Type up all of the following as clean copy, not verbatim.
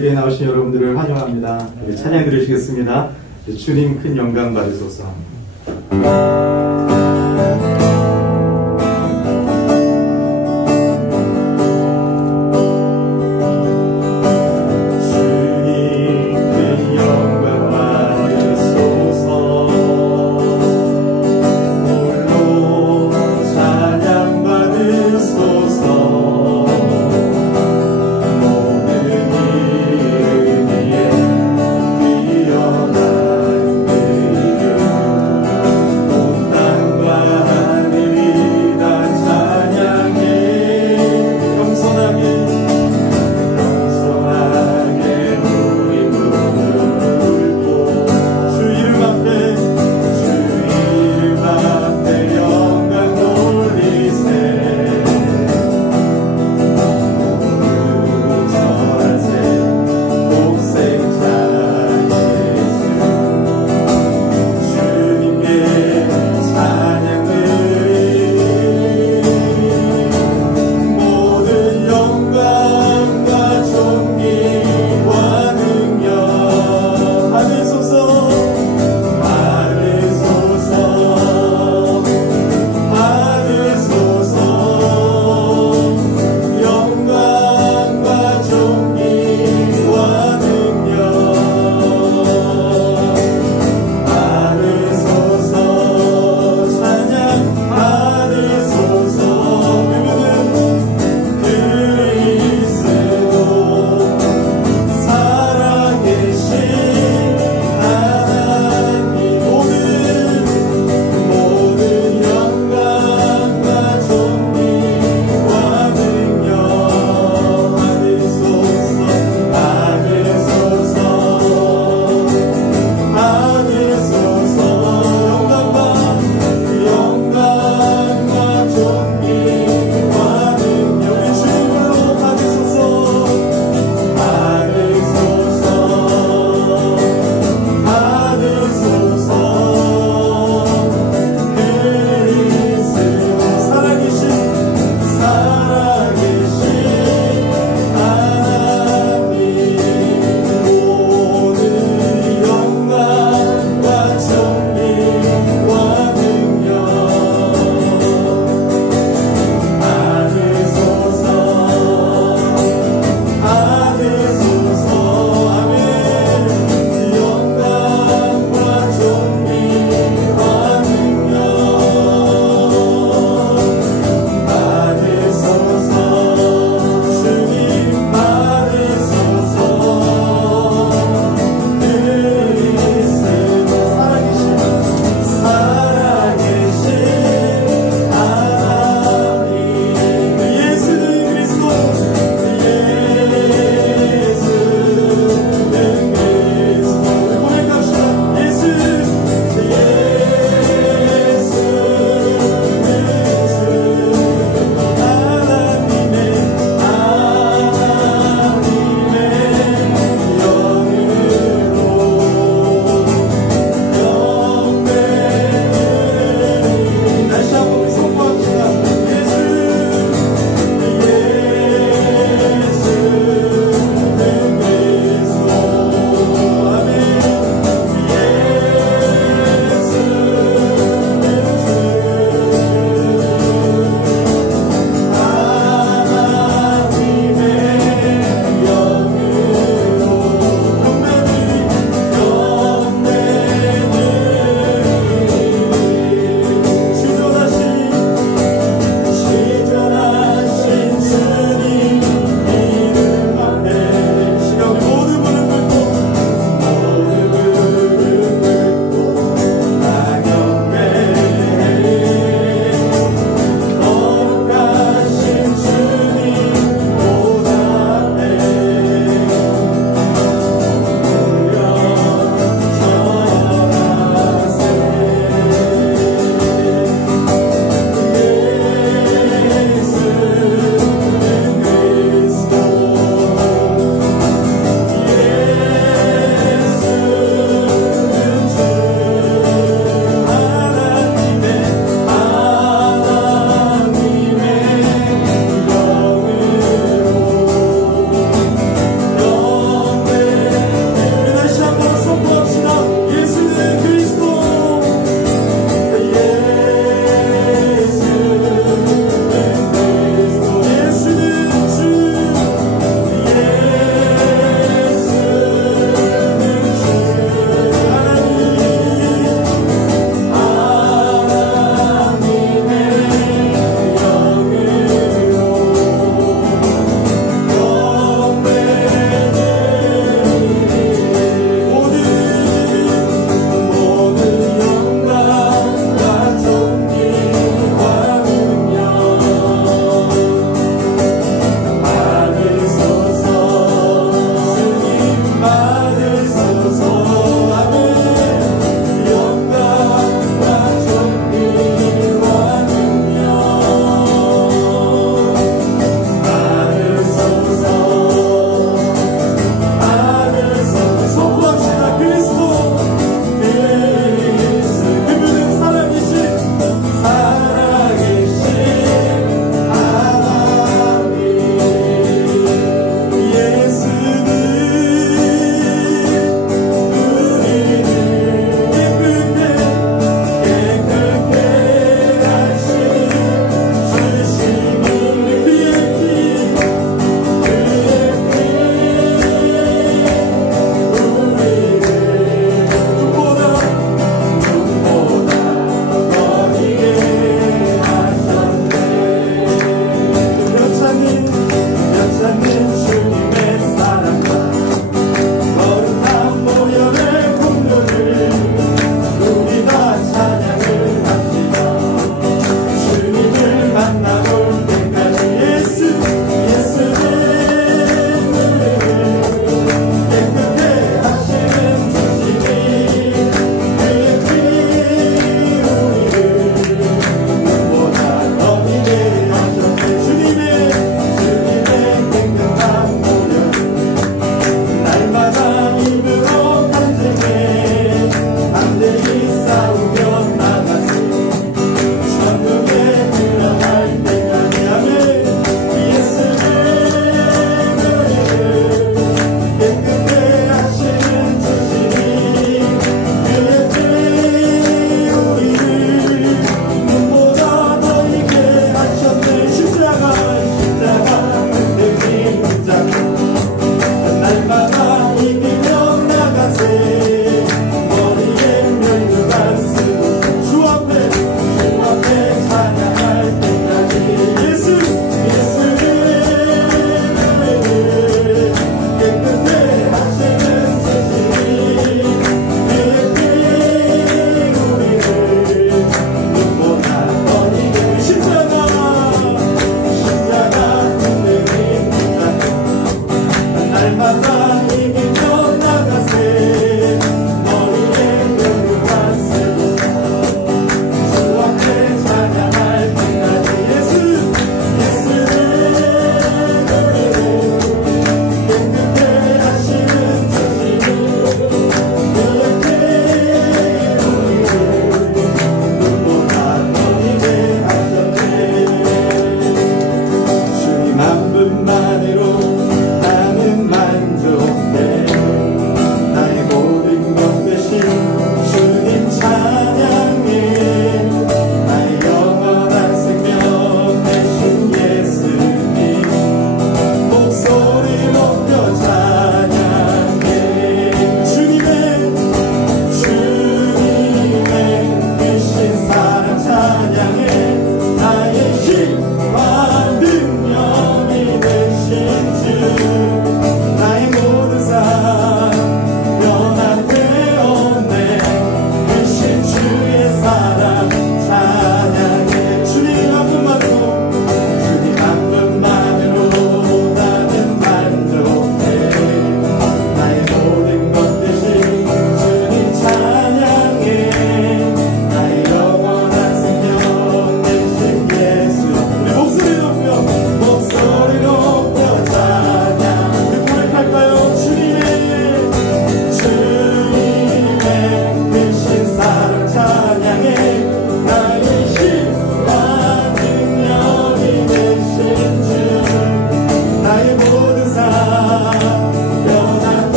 예배에 나오신 여러분들을 환영합니다. 찬양 드리시겠습니다. 주님 큰 영광 받으소서. 온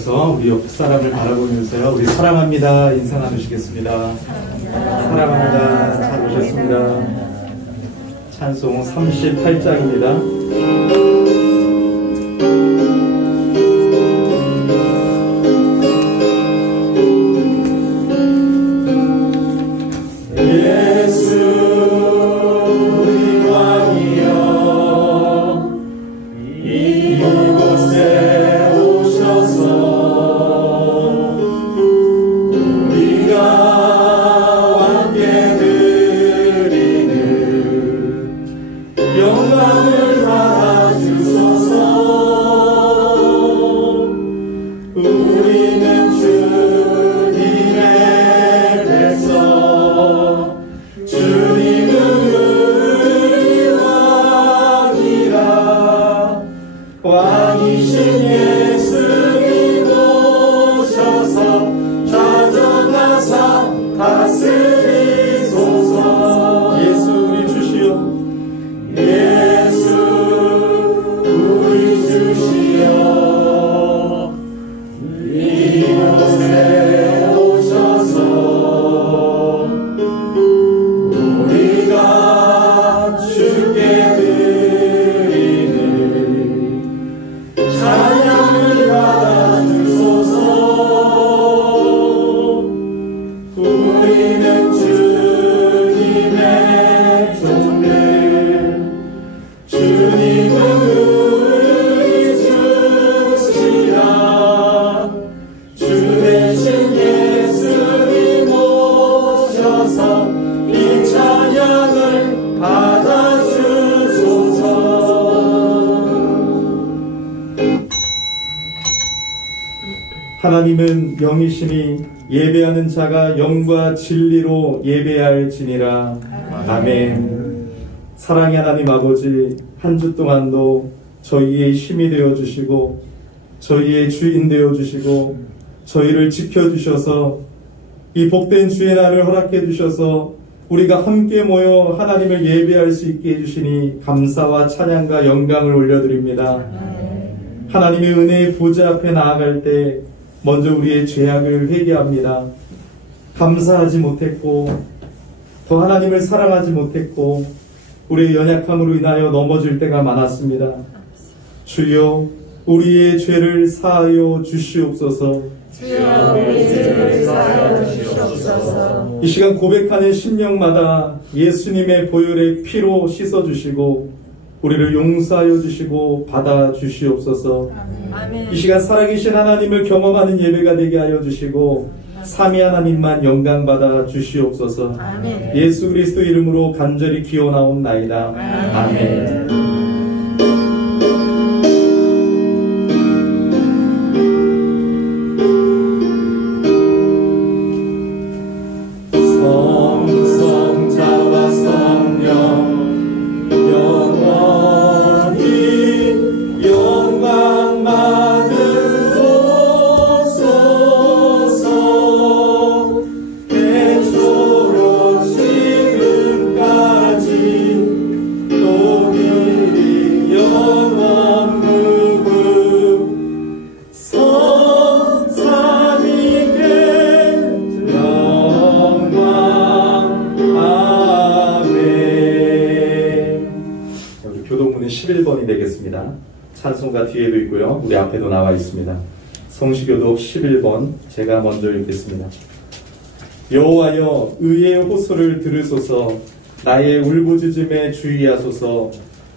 일어나셔서 우리 옆 사람을 바라보면서요. 우리 사랑합니다. 인사 나누시겠습니다. 사랑합니다. 잘 오셨습니다. 찬송 38장입니다. 하나님은 영이시니 예배하는 자가 영과 진리로 예배할지니라. 아멘. 사랑의 하나님 아버지, 한 주 동안도 저희의 힘이 되어주시고 저희의 주인 되어주시고 저희를 지켜주셔서 이 복된 주의 날을 허락해 주셔서 우리가 함께 모여 하나님을 예배할 수 있게 해주시니 감사와 찬양과 영광을 올려드립니다. 하나님의 은혜의 보좌 앞에 나아갈 때 먼저 우리의 죄악을 회개합니다. 감사하지 못했고 더 하나님을 사랑하지 못했고 우리의 연약함으로 인하여 넘어질 때가 많았습니다. 주여 우리의 죄를 사하여 주시옵소서. 주여 우리의 죄를 사하여 주시옵소서. 이 시간 고백하는 심령마다 예수님의 보혈의 피로 씻어주시고 우리를 용서하여 주시고 받아 주시옵소서. 아멘. 이 시간 살아계신 하나님을 경험하는 예배가 되게 하여 주시고 삼위 하나님만 영광 받아 주시옵소서. 아멘. 예수 그리스도 이름으로 간절히 기원하옵나이다. 아멘. 교동문은 11번이 되겠습니다. 찬송가 뒤에도 있고요. 우리 앞에도 나와 있습니다. 성시교독 11번 제가 먼저 읽겠습니다. 여호와여 의의 호소를 들으소서. 나의 울부짖음에 주의하소서.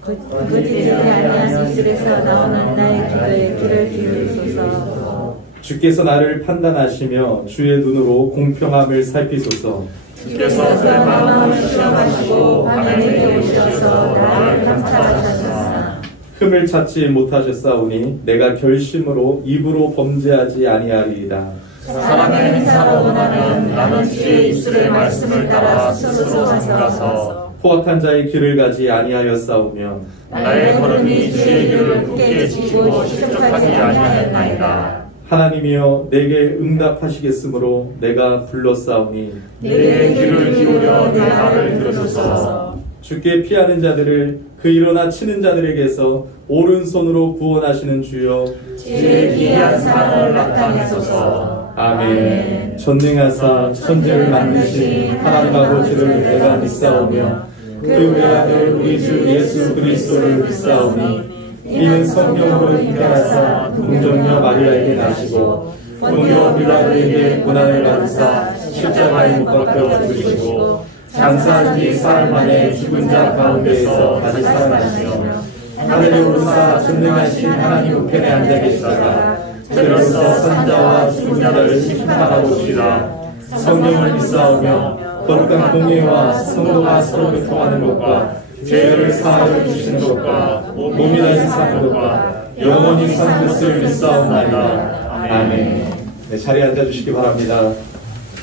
거짓되지 아니한 입술에서 나오는 나의 기도에 귀를 기울이소서. 주께서 나를 판단하시며 주의 눈으로 공평함을 살피소서. 주께서 내 마음을 시험하시고 밤에 내게 오셔서 나를 감찰하셨으나 흠을 찾지 못하셨사오니 내가 결심으로 입으로 범죄하지 아니하리이다. 사람의 행사로 원하면 나는 주의 입술의 말씀을 따라 스스로 삼가서 포악한 자의 길을 가지 아니하였사오며 나의 걸음이 주의 길을 굳게 지키고 실족하지 아니하였나이다. 하나님이여 내게 응답하시겠으므로 내가 불렀사오니 내게 귀를 기울여 내 말을 들으소서. 주께 피하는 자들을 그 일어나 치는 자들에게서 오른손으로 구원하시는 주여 주의 귀한 사랑을 나타내소서. 아멘. 전능하사 천지를 만드신 하나님 아버지를 내가 믿사오며 그 외아들 우리 주 예수 그리스도를 믿사오니 이는 성령으로 잉태하사 동정녀 마리아에게 나시고 본요 빌라도에게 고난을 받으사 십자가에 못 박혀 죽으시고 장사한 지 사흘 만에 죽은 자 가운데서 다시 살아나시며 하늘에 오르사 전능하신 하나님 우편에 앉아 계시다가 저리로서 산자와 죽은 자를 심판하러 오시리라. 성령을 믿사오며 거룩한 공예와 성도가 서로 교통하는 것과 죄를 사하여 주시는 것과 몸이 다시 사는 것과 영원히 사는 것을 믿사옵나이다. 아멘. 네, 자리에 앉아주시기 바랍니다.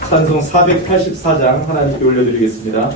찬송 484장 하나님께 올려드리겠습니다.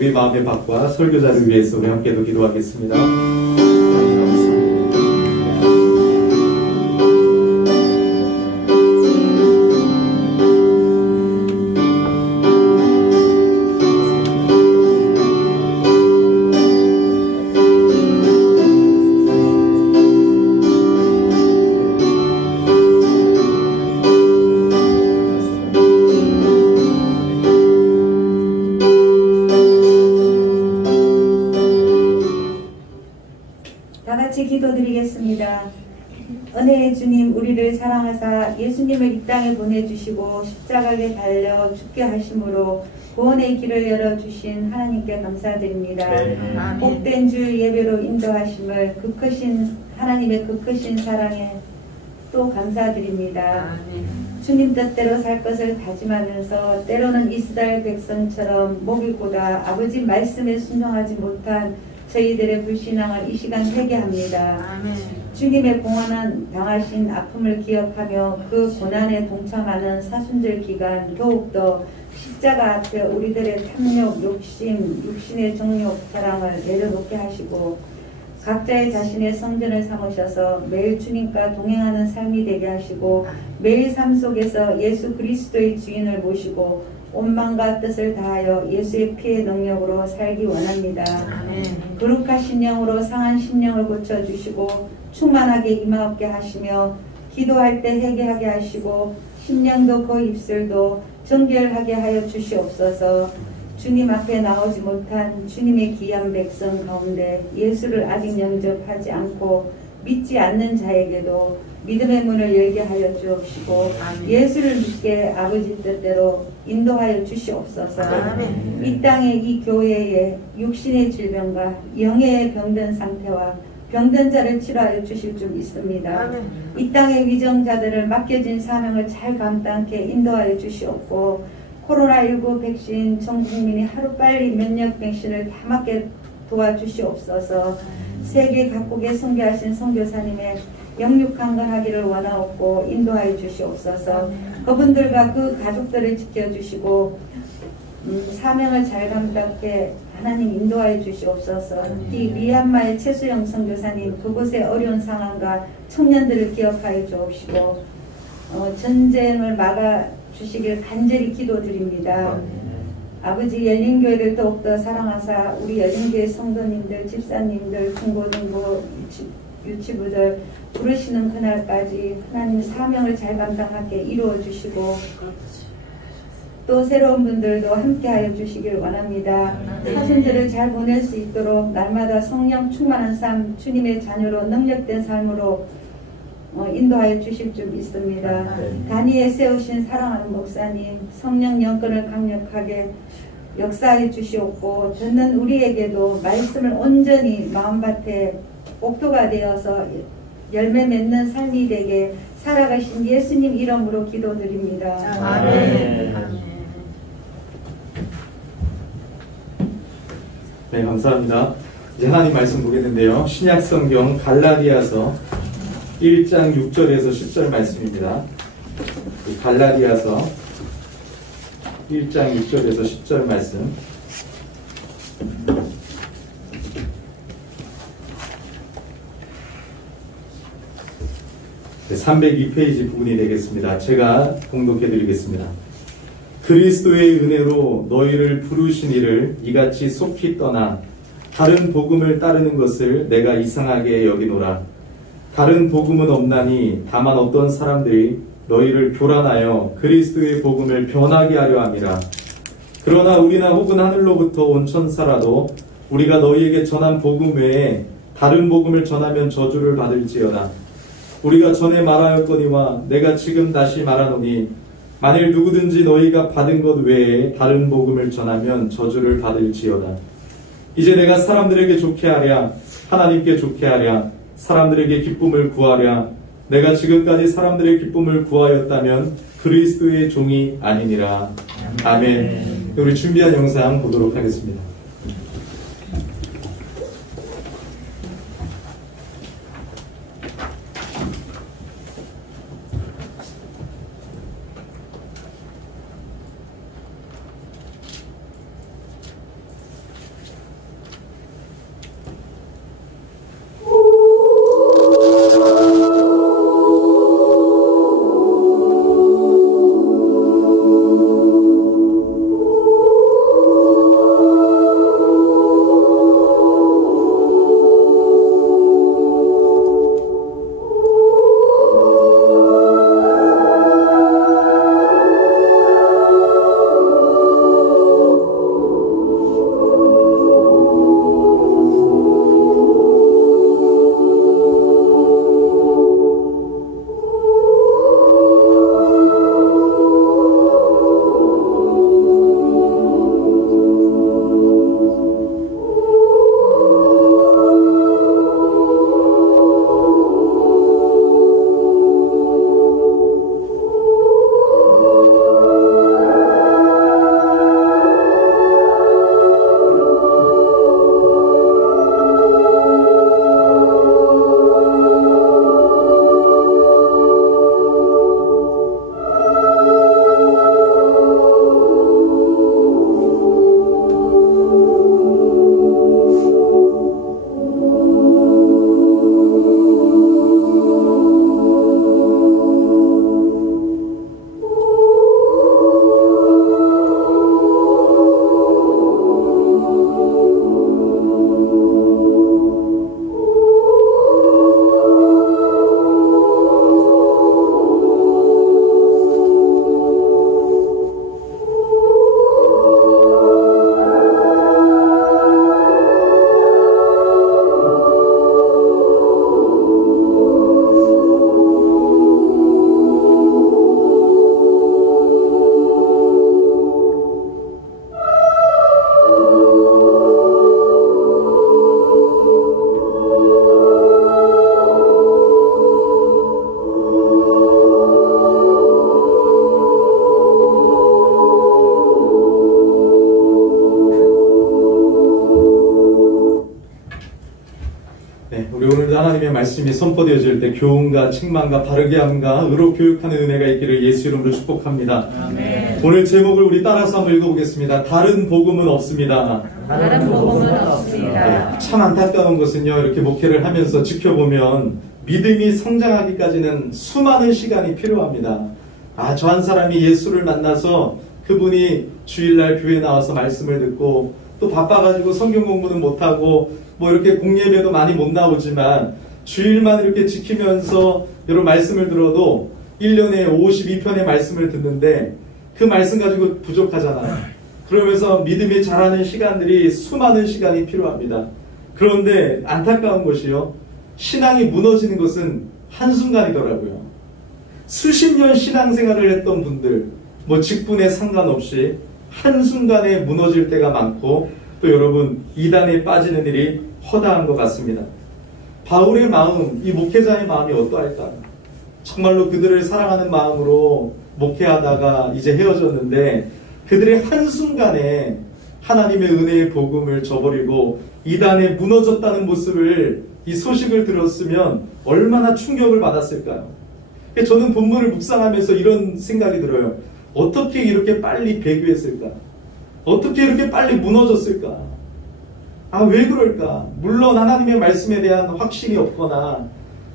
우리 마음의 밥과 설교자를 위해서 우리 함께도 기도하겠습니다. 기도드리겠습니다. 은혜의 주님, 우리를 사랑하사 예수님을 이 땅에 보내주시고 십자가에 달려 죽게 하심으로 구원의 길을 열어주신 하나님께 감사드립니다. 복된 주 예배로 인도하심을 그 크신 하나님의 그 크신 사랑에 또 감사드립니다. 주님 뜻대로 살 것을 다짐하면서 때로는 이스라엘 백성처럼 목이 고다 아버지 말씀에 순종하지 못한 저희들의 불신앙을 이 시간 회개합니다. 주님의 공헌한 당하신 아픔을 기억하며 그 고난에 동참하는 사순절 기간 더욱더 십자가 앞에 우리들의 탐욕, 욕심, 육신의 정욕, 사랑을 내려놓게 하시고 각자의 자신의 성전을 삼으셔서 매일 주님과 동행하는 삶이 되게 하시고 매일 삶 속에서 예수 그리스도의 주인을 모시고 온 마음과 뜻을 다하여 예수의 피의 능력으로 살기 원합니다. 거룩하신 영으로 상한 심령을 고쳐주시고 충만하게 임하옵게 하시며 기도할 때 회개하게 하시고 심령도 그 입술도 정결하게 하여 주시옵소서. 주님 앞에 나오지 못한 주님의 귀한 백성 가운데 예수를 아직 영접하지 않고 믿지 않는 자에게도 믿음의 문을 열게 하여 주옵시고 예수를 믿게 아버지 뜻대로 인도하여 주시옵소서. 이 땅의 이 교회에 육신의 질병과 영의 병든 상태와 병든 자를 치료하여 주실 줄 믿습니다. 이 땅의 위정자들을 맡겨진 사명을 잘 감당케 인도하여 주시옵고 코로나19 백신 전 국민이 하루빨리 면역 백신을 다 맞게 도와주시옵소서. 세계 각국에 선교하신 선교사님의 영육강건하기를 원하옵고 인도하여 주시옵소서. 그분들과 그 가족들을 지켜주시고 사명을 잘 감당케 하나님 인도하여 주시옵소서. 이 미얀마의 최수영 선교사님 그곳의 어려운 상황과 청년들을 기억하여 주옵시고 전쟁을 막아주시길 간절히 기도드립니다. 아버지 열린교회를 더욱더 사랑하사 우리 열린교회 성도님들, 집사님들, 중고등부, 유치부들 부르시는 그날까지 하나님 사명을 잘 감당하게 이루어 주시고 또 새로운 분들도 함께하여 주시길 원합니다. 사순절을 잘 보낼 수 있도록 날마다 성령 충만한 삶, 주님의 자녀로 능력된 삶으로 인도하여 주실 줄 믿습니다. 단위에 세우신 사랑하는 목사님, 성령 영권을 강력하게 역사하여 주시옵고 듣는 우리에게도 말씀을 온전히 마음밭에 옥토가 되어서 열매 맺는 삶이 되게 살아가신 예수님 이름으로 기도드립니다. 아멘. 네, 감사합니다. 이제 하나님 말씀 보겠는데요. 신약 성경 갈라디아서 1장 6절에서 10절 말씀입니다. 갈라디아서 1장 6절에서 10절 말씀. 네, 302페이지 부분이 되겠습니다. 제가 공독해 드리겠습니다. 그리스도의 은혜로 너희를 부르신 이를 이같이 속히 떠나 다른 복음을 따르는 것을 내가 이상하게 여기노라. 다른 복음은 없나니 다만 어떤 사람들이 너희를 교란하여 그리스도의 복음을 변하게 하려 함이라. 그러나 우리나 혹은 하늘로부터 온 천사라도 우리가 너희에게 전한 복음 외에 다른 복음을 전하면 저주를 받을지어다. 우리가 전에 말하였거니와 내가 지금 다시 말하노니 만일 누구든지 너희가 받은 것 외에 다른 복음을 전하면 저주를 받을지어다. 이제 내가 사람들에게 좋게 하랴, 하나님께 좋게 하랴, 사람들에게 기쁨을 구하랴. 내가 지금까지 사람들의 기쁨을 구하였다면 그리스도의 종이 아니니라. 아멘. 우리 준비한 영상 보도록 하겠습니다. 말씀이 선포되어질 때 교훈과 책망과 바르게 함과 의로 교육하는 은혜가 있기를 예수 이름으로 축복합니다. 아멘. 오늘 제목을 우리 따라서 한번 읽어보겠습니다. 다른 복음은 없습니다. 다른 복음은 없습니다. 참 안타까운 것은요, 이렇게 목회를 하면서 지켜보면 믿음이 성장하기까지는 수많은 시간이 필요합니다. 저 한 사람이 예수를 만나서 그분이 주일날 교회에 나와서 말씀을 듣고 또 바빠가지고 성경 공부는 못하고 뭐 이렇게 공예배도 많이 못 나오지만 주일만 이렇게 지키면서 여러 말씀을 들어도 1년에 52편의 말씀을 듣는데 그 말씀 가지고 부족하잖아요. 그러면서 믿음이 자라는 시간들이 수많은 시간이 필요합니다. 그런데 안타까운 것이요, 신앙이 무너지는 것은 한순간이더라고요. 수십 년 신앙생활을 했던 분들, 뭐 직분에 상관없이 한순간에 무너질 때가 많고 또 여러분 이단에 빠지는 일이 허다한 것 같습니다. 바울의 마음, 이 목회자의 마음이 어떠할까? 정말로 그들을 사랑하는 마음으로 목회하다가 이제 헤어졌는데 그들의 한순간에 하나님의 은혜의 복음을 저버리고 이단에 무너졌다는 모습을, 이 소식을 들었으면 얼마나 충격을 받았을까요? 저는 본문을 묵상하면서 이런 생각이 들어요. 어떻게 이렇게 빨리 배교했을까? 어떻게 이렇게 빨리 무너졌을까? 왜 그럴까? 물론 하나님의 말씀에 대한 확신이 없거나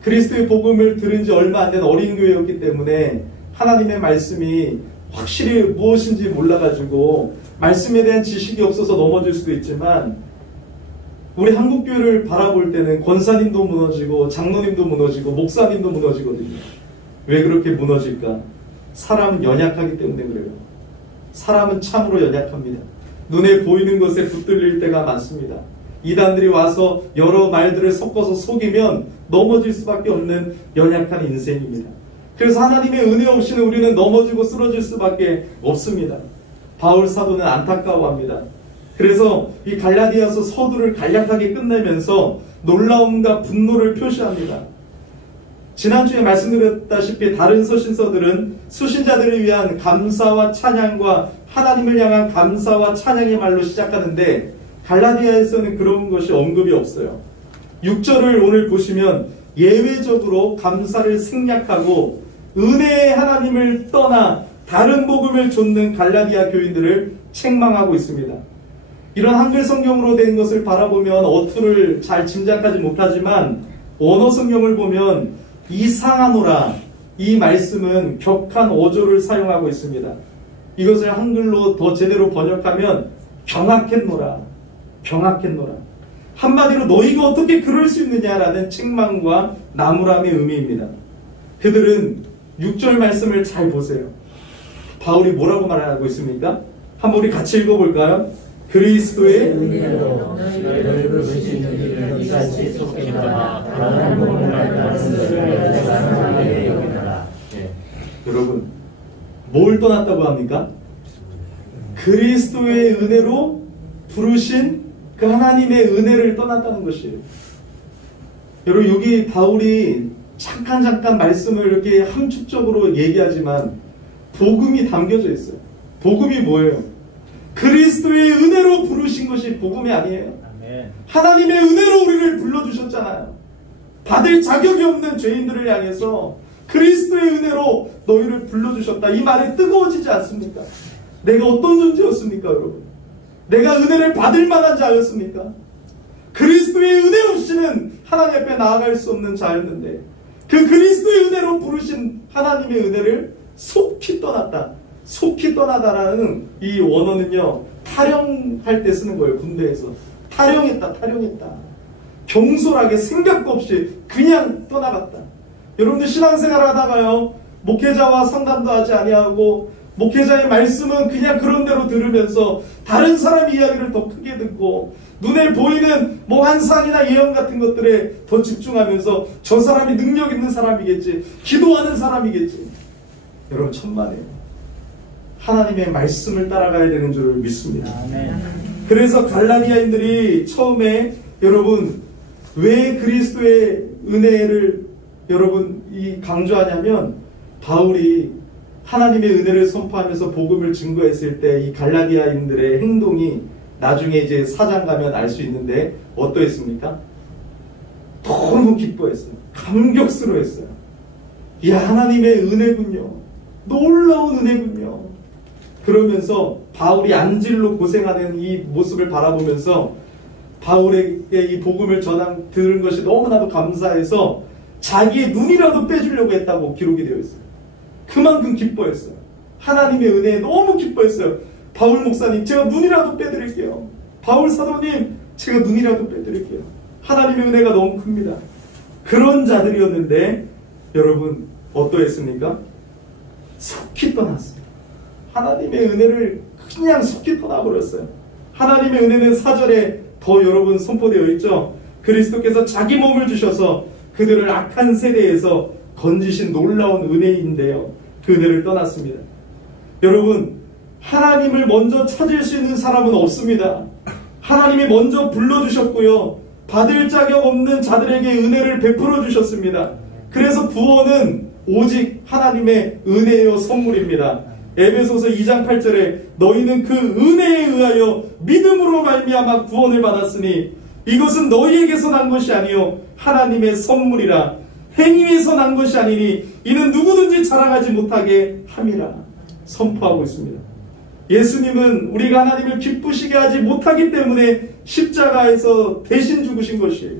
그리스도의 복음을 들은 지 얼마 안 된 어린 교회였기 때문에 하나님의 말씀이 확실히 무엇인지 몰라가지고 말씀에 대한 지식이 없어서 넘어질 수도 있지만, 우리 한국교회를 바라볼 때는 권사님도 무너지고 장로님도 무너지고 목사님도 무너지거든요. 왜 그렇게 무너질까? 사람은 연약하기 때문에 그래요. 사람은 참으로 연약합니다. 눈에 보이는 것에 붙들릴 때가 많습니다. 이단들이 와서 여러 말들을 섞어서 속이면 넘어질 수밖에 없는 연약한 인생입니다. 그래서 하나님의 은혜 없이는 우리는 넘어지고 쓰러질 수밖에 없습니다. 바울 사도는 안타까워합니다. 그래서 이 갈라디아서 서두를 간략하게 끝내면서 놀라움과 분노를 표시합니다. 지난주에 말씀드렸다시피 다른 서신서들은 수신자들을 위한 감사와 찬양과 하나님을 향한 감사와 찬양의 말로 시작하는데 갈라디아에서는 그런 것이 언급이 없어요. 6절을 오늘 보시면 예외적으로 감사를 생략하고 은혜의 하나님을 떠나 다른 복음을 좇는 갈라디아 교인들을 책망하고 있습니다. 이런 한글 성경으로 된 것을 바라보면 어투를 잘 짐작하지 못하지만 원어 성경을 보면 이상하노라, 이 말씀은 격한 어조를 사용하고 있습니다. 이것을 한글로 더 제대로 번역하면 경악했노라, 경악했노라. 한마디로 너희가 어떻게 그럴 수 있느냐라는 책망과 나무람의 의미입니다. 그들은 6절 말씀을 잘 보세요. 바울이 뭐라고 말하고 있습니까? 한번 우리 같이 읽어볼까요? 그리스도의 은혜로 너희를 부르신 이를 이같이 속했거나 다른 복음을 알다는 것을 내가 상하게 여기노라. 여러분, 뭘 떠났다고 합니까? 그리스도의 은혜로 부르신 그 하나님의 은혜를 떠났다는 것이에요. 여러분, 여기 바울이 잠깐 말씀을 이렇게 함축적으로 얘기하지만 복음이 담겨져 있어요. 복음이 뭐예요? 그리스도의 은혜로 부르신 것이 복음이 아니에요. 아멘. 하나님의 은혜로 우리를 불러주셨잖아요. 받을 자격이 없는 죄인들을 향해서 그리스도의 은혜로 너희를 불러주셨다. 이 말에 뜨거워지지 않습니까? 내가 어떤 존재였습니까, 여러분? 내가 은혜를 받을 만한 자였습니까? 그리스도의 은혜 없이는 하나님 앞에 나아갈 수 없는 자였는데 그 그리스도의 은혜로 부르신 하나님의 은혜를 속히 떠났다. 속히 떠나다라는 이 원어는요, 탈영할 때 쓰는 거예요. 군대에서 탈영했다. 경솔하게 생각도 없이 그냥 떠나갔다. 여러분들 신앙생활 하다가요, 목회자와 상담도 하지 아니하고 목회자의 말씀은 그냥 그런 대로 들으면서 다른 사람 이야기를 더 크게 듣고 눈에 보이는 뭐 환상이나 예언 같은 것들에 더 집중하면서 저 사람이 능력 있는 사람이겠지, 기도하는 사람이겠지. 여러분, 천만에요. 하나님의 말씀을 따라가야 되는 줄 믿습니다. 그래서 갈라디아인들이 처음에 여러분 왜 그리스도의 은혜를 여러분 이 강조하냐면, 바울이 하나님의 은혜를 선포하면서 복음을 증거했을 때 이 갈라디아인들의 행동이 나중에 이제 4장 가면 알 수 있는데 어떠했습니까? 너무 기뻐했어요. 감격스러워했어요. 이야, 하나님의 은혜군요. 놀라운 은혜군요. 그러면서 바울이 안질로 고생하는 이 모습을 바라보면서 바울에게 이 복음을 들은 것이 너무나도 감사해서 자기의 눈이라도 빼주려고 했다고 기록이 되어 있어요. 그만큼 기뻐했어요. 하나님의 은혜에 너무 기뻐했어요. 바울 목사님, 제가 눈이라도 빼드릴게요. 바울 사도님, 제가 눈이라도 빼드릴게요. 하나님의 은혜가 너무 큽니다. 그런 자들이었는데 여러분 어떠했습니까? 속히 떠났어요. 하나님의 은혜를 그냥 속히 떠나버렸어요. 하나님의 은혜는 4절에 더 여러분 선포되어 있죠. 그리스도께서 자기 몸을 주셔서 그들을 악한 세대에서 건지신 놀라운 은혜인데요. 그 은혜를 떠났습니다. 여러분, 하나님을 먼저 찾을 수 있는 사람은 없습니다. 하나님이 먼저 불러주셨고요. 받을 자격 없는 자들에게 은혜를 베풀어 주셨습니다. 그래서 구원은 오직 하나님의 은혜요 선물입니다. 에베소서 2장 8절에 너희는 그 은혜에 의하여 믿음으로 말미암아 구원을 받았으니 이것은 너희에게서 난 것이 아니요 하나님의 선물이라. 행위에서 난 것이 아니니 이는 누구든지 자랑하지 못하게 함이라 선포하고 있습니다. 예수님은 우리가 하나님을 기쁘시게 하지 못하기 때문에 십자가에서 대신 죽으신 것이에요.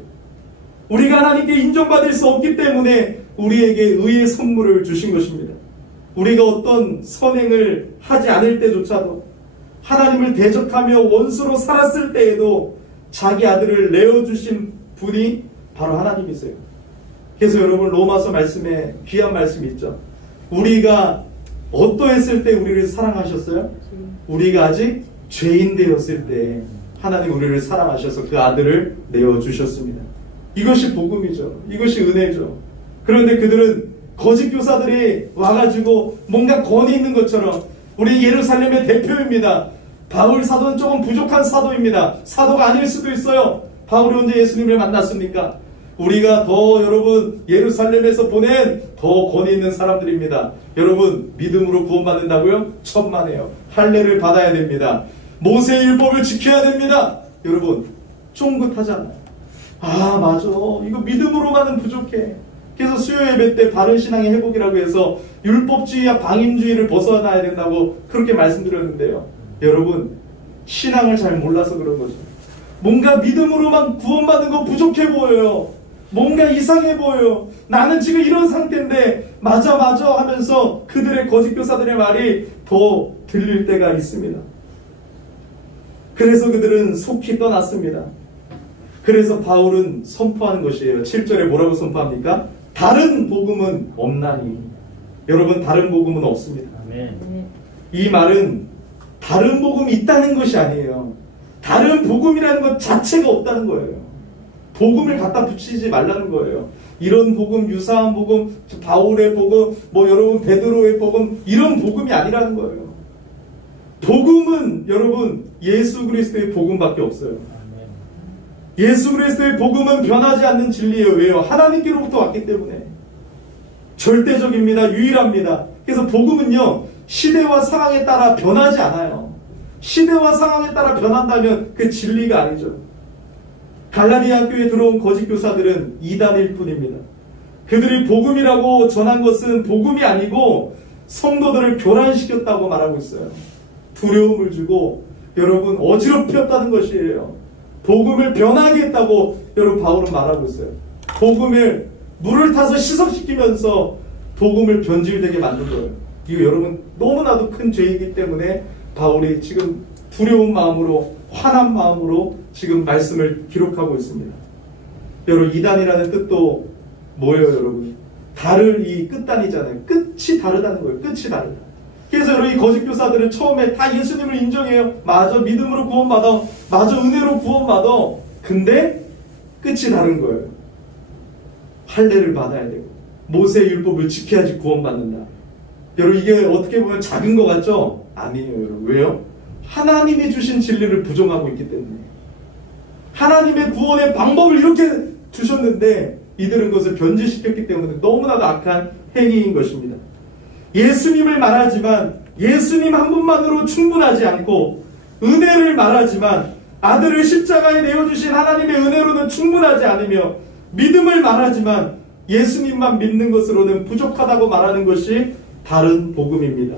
우리가 하나님께 인정받을 수 없기 때문에 우리에게 의의 선물을 주신 것입니다. 우리가 어떤 선행을 하지 않을 때조차도 하나님을 대적하며 원수로 살았을 때에도 자기 아들을 내어주신 분이 바로 하나님이세요. 그래서 여러분 로마서 말씀에 귀한 말씀이 있죠. 우리가 어떠했을 때 우리를 사랑하셨어요? 우리가 아직 죄인 되었을 때 하나님 우리를 사랑하셔서 그 아들을 내어주셨습니다. 이것이 복음이죠. 이것이 은혜죠. 그런데 그들은 거짓 교사들이 와가지고 뭔가 권위 있는 것처럼 우리 예루살렘의 대표입니다. 바울 사도는 조금 부족한 사도입니다. 사도가 아닐 수도 있어요. 바울이 언제 예수님을 만났습니까? 우리가 더 여러분 예루살렘에서 보낸 더 권위 있는 사람들입니다. 여러분 믿음으로 구원받는다고요? 천만에요. 할례를 받아야 됩니다. 모세의 율법을 지켜야 됩니다. 여러분 쫑긋하잖아요. 아 맞아, 이거 믿음으로만은 부족해. 그래서 수요 예배 때 바른 신앙의 회복이라고 해서 율법주의와 방임주의를 벗어나야 된다고 그렇게 말씀드렸는데요. 여러분 신앙을 잘 몰라서 그런 거죠. 뭔가 믿음으로만 구원받는 거 부족해 보여요. 뭔가 이상해 보여요. 나는 지금 이런 상태인데 맞아 하면서 그들의 거짓 교사들의 말이 더 들릴 때가 있습니다. 그래서 그들은 속히 떠났습니다. 그래서 바울은 선포하는 것이에요. 7절에 뭐라고 선포합니까? 다른 복음은 없나니. 여러분 다른 복음은 없습니다. 아멘. 이 말은 다른 복음이 있다는 것이 아니에요. 다른 복음이라는 것 자체가 없다는 거예요. 복음을 갖다 붙이지 말라는 거예요. 이런 복음, 유사한 복음, 바울의 복음, 여러분 베드로의 복음, 이런 복음이 아니라는 거예요. 복음은 여러분 예수 그리스도의 복음밖에 없어요. 예수 그리스도의 복음은 변하지 않는 진리예요. 왜요? 하나님께로부터 왔기 때문에. 절대적입니다. 유일합니다. 그래서 복음은요 시대와 상황에 따라 변하지 않아요. 시대와 상황에 따라 변한다면 그 진리가 아니죠. 갈라디아 교회에 들어온 거짓 교사들은 이단일 뿐입니다. 그들이 복음이라고 전한 것은 복음이 아니고 성도들을 교란시켰다고 말하고 있어요. 두려움을 주고 여러분 어지럽혔다는 것이에요. 복음을 변하게 했다고 여러분 바울은 말하고 있어요. 복음을 물을 타서 희석시키면서 복음을 변질되게 만든 거예요. 이거 여러분 너무나도 큰 죄이기 때문에 바울이 지금 두려운 마음으로 화난 마음으로 지금 말씀을 기록하고 있습니다. 여러분 이단이라는 뜻도 뭐예요 여러분? 다를 이 끝단이잖아요. 끝이 다르다는 거예요. 끝이 다르다. 그래서 여러분 이 거짓 교사들은 처음에 다 예수님을 인정해요. 맞아 믿음으로 구원받아. 맞아 은혜로 구원받아. 근데 끝이 다른 거예요. 할례를 받아야 되고 모세의 율법을 지켜야지 구원받는다. 여러분 이게 어떻게 보면 작은 것 같죠? 아니에요 여러분. 왜요? 하나님이 주신 진리를 부정하고 있기 때문에. 하나님의 구원의 방법을 이렇게 주셨는데 이들은 그것을 변질시켰기 때문에 너무나도 악한 행위인 것입니다. 예수님을 말하지만 예수님 한 분만으로 충분하지 않고 은혜를 말하지만 아들을 십자가에 내어주신 하나님의 은혜로는 충분하지 않으며 믿음을 말하지만 예수님만 믿는 것으로는 부족하다고 말하는 것이 다른 복음입니다.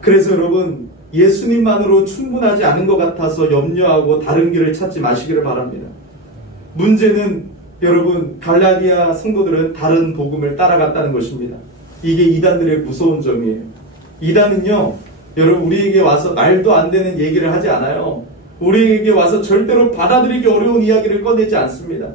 그래서 여러분, 예수님만으로 충분하지 않은 것 같아서 염려하고 다른 길을 찾지 마시기를 바랍니다. 문제는 여러분, 갈라디아 성도들은 다른 복음을 따라갔다는 것입니다. 이게 이단들의 무서운 점이에요. 이단은요, 여러분, 우리에게 와서 말도 안 되는 얘기를 하지 않아요. 우리에게 와서 절대로 받아들이기 어려운 이야기를 꺼내지 않습니다.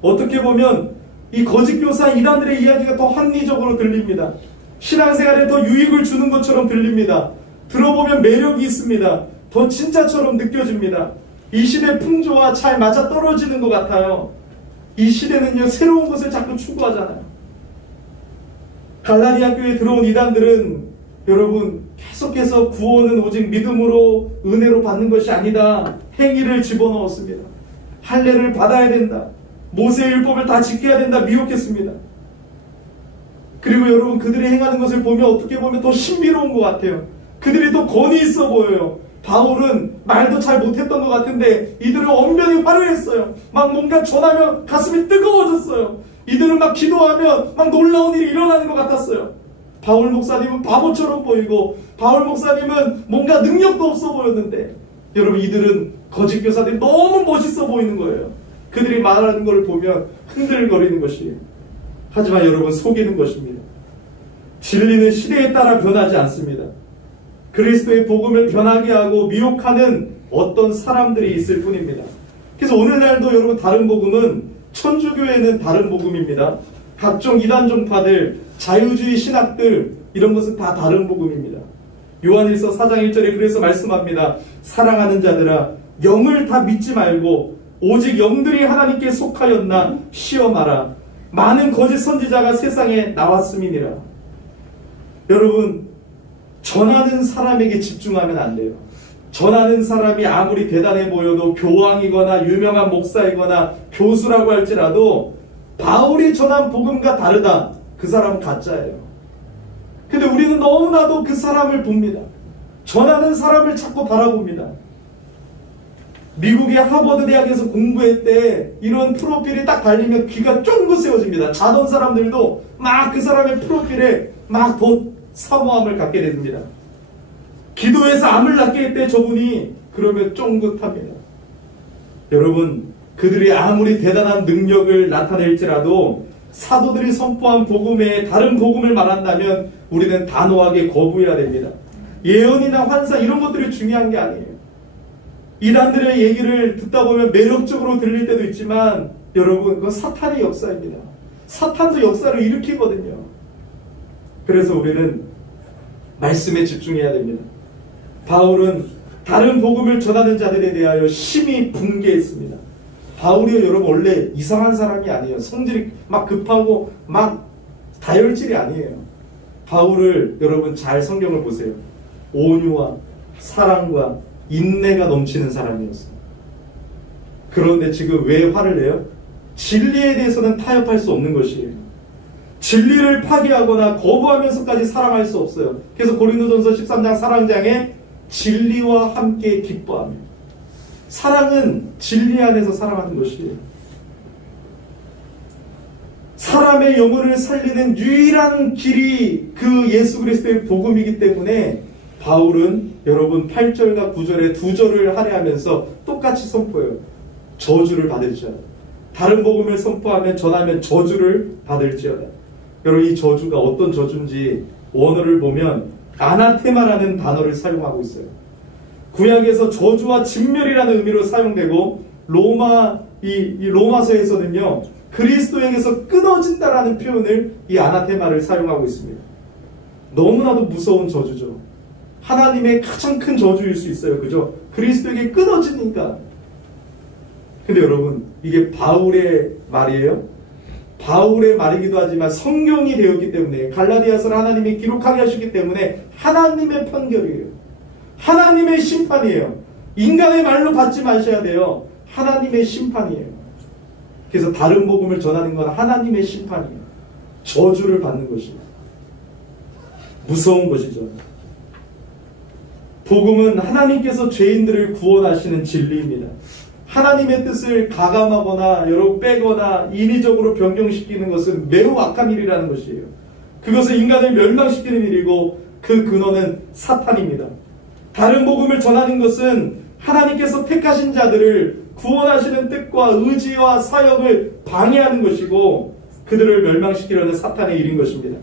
어떻게 보면 이 거짓 교사 이단들의 이야기가 더 합리적으로 들립니다. 신앙생활에 더 유익을 주는 것처럼 들립니다. 들어보면 매력이 있습니다. 더 진짜처럼 느껴집니다. 이 시대 풍조와 잘 맞아 떨어지는 것 같아요. 이 시대는요, 새로운 것을 자꾸 추구하잖아요. 갈라디아 교회에 들어온 이단들은 여러분, 계속해서 구원은 오직 믿음으로 은혜로 받는 것이 아니다. 행위를 집어넣었습니다. 할례를 받아야 된다. 모세율법을 다 지켜야 된다. 미혹했습니다. 그리고 여러분, 그들이 행하는 것을 보면 어떻게 보면 더 신비로운 것 같아요. 그들이 더 권위 있어 보여요. 바울은 말도 잘 못했던 것 같은데 이들은 엄연히 화려했어요. 막 뭔가 전하면 가슴이 뜨거워졌어요. 이들은 막 기도하면 막 놀라운 일이 일어나는 것 같았어요. 바울 목사님은 바보처럼 보이고 바울 목사님은 뭔가 능력도 없어 보였는데 여러분, 이들은 거짓 교사들이 너무 멋있어 보이는 거예요. 그들이 말하는 걸 보면 흔들거리는 것이에요. 하지만 여러분, 속이는 것입니다. 진리는 시대에 따라 변하지 않습니다. 그리스도의 복음을 변하게 하고 미혹하는 어떤 사람들이 있을 뿐입니다. 그래서 오늘날도 여러분, 다른 복음은, 천주교회는 다른 복음입니다. 각종 이단 종파들, 자유주의 신학들, 이런 것은 다 다른 복음입니다. 요한일서 4장 1절에 그래서 말씀합니다. 사랑하는 자들아, 영을 다 믿지 말고 오직 영들이 하나님께 속하였나 시험하라. 많은 거짓 선지자가 세상에 나왔음이니라. 여러분, 전하는 사람에게 집중하면 안 돼요. 전하는 사람이 아무리 대단해 보여도 교황이거나 유명한 목사이거나 교수라고 할지라도 바울이 전한 복음과 다르다. 그 사람은 가짜예요. 근데 우리는 너무나도 그 사람을 봅니다. 전하는 사람을 자꾸 바라봅니다. 미국의 하버드 대학에서 공부할 때 이런 프로필이 딱 달리면 귀가 쫑긋 세워집니다. 자던 사람들도 막 그 사람의 프로필에 막 더 사모함을 갖게 됩니다. 기도해서 암을 낫게 했대 저분이. 그러면 쫑긋합니다. 여러분, 그들이 아무리 대단한 능력을 나타낼지라도 사도들이 선포한 복음에 다른 복음을 말한다면 우리는 단호하게 거부해야 됩니다. 예언이나 환상 이런 것들이 중요한 게 아니에요. 이단들의 얘기를 듣다 보면 매력적으로 들릴 때도 있지만 여러분, 그건 사탄의 역사입니다. 사탄도 역사를 일으키거든요. 그래서 우리는 말씀에 집중해야 됩니다. 바울은 다른 복음을 전하는 자들에 대하여 심히 분개했습니다. 바울이 여러분 원래 이상한 사람이 아니에요. 성질이 막 급하고 막 다혈질이 아니에요. 바울을 여러분 잘 성경을 보세요. 온유와 사랑과 인내가 넘치는 사람이었어요. 그런데 지금 왜 화를 내요? 진리에 대해서는 타협할 수 없는 것이에요. 진리를 파괴하거나 거부하면서까지 사랑할 수 없어요. 그래서 고린도전서 13장 사랑장에 진리와 함께 기뻐하며, 사랑은 진리 안에서 사랑하는 것이에요. 사람의 영혼을 살리는 유일한 길이 그 예수 그리스도의 복음이기 때문에 바울은 여러분 8절과 9절에 두 절을 할애하면서 똑같이 선포해요. 저주를 받을지어다. 다른 복음을 선포하면 전하면 저주를 받을지어다. 여러분, 이 저주가 어떤 저주인지 원어를 보면 아나테마라는 단어를 사용하고 있어요. 구약에서 저주와 진멸이라는 의미로 사용되고 이 로마서에서는요 그리스도에게서 끊어진다라는 표현을 이 아나테마를 사용하고 있습니다. 너무나도 무서운 저주죠. 하나님의 가장 큰 저주일 수 있어요. 그죠? 그리스도에게 끊어지니까. 근데 여러분, 이게 바울의 말이에요. 바울의 말이기도 하지만 성경이 되었기 때문에, 갈라디아서를 하나님이 기록하게 하셨기 때문에 하나님의 판결이에요. 하나님의 심판이에요. 인간의 말로 받지 마셔야 돼요. 하나님의 심판이에요. 그래서 다른 복음을 전하는 건 하나님의 심판이에요. 저주를 받는 것이에요. 무서운 것이죠. 복음은 하나님께서 죄인들을 구원하시는 진리입니다. 하나님의 뜻을 가감하거나 여러분 빼거나 인위적으로 변경시키는 것은 매우 악한 일이라는 것이에요. 그것은 인간을 멸망시키는 일이고 그 근원은 사탄입니다. 다른 복음을 전하는 것은 하나님께서 택하신 자들을 구원하시는 뜻과 의지와 사역을 방해하는 것이고 그들을 멸망시키려는 사탄의 일인 것입니다.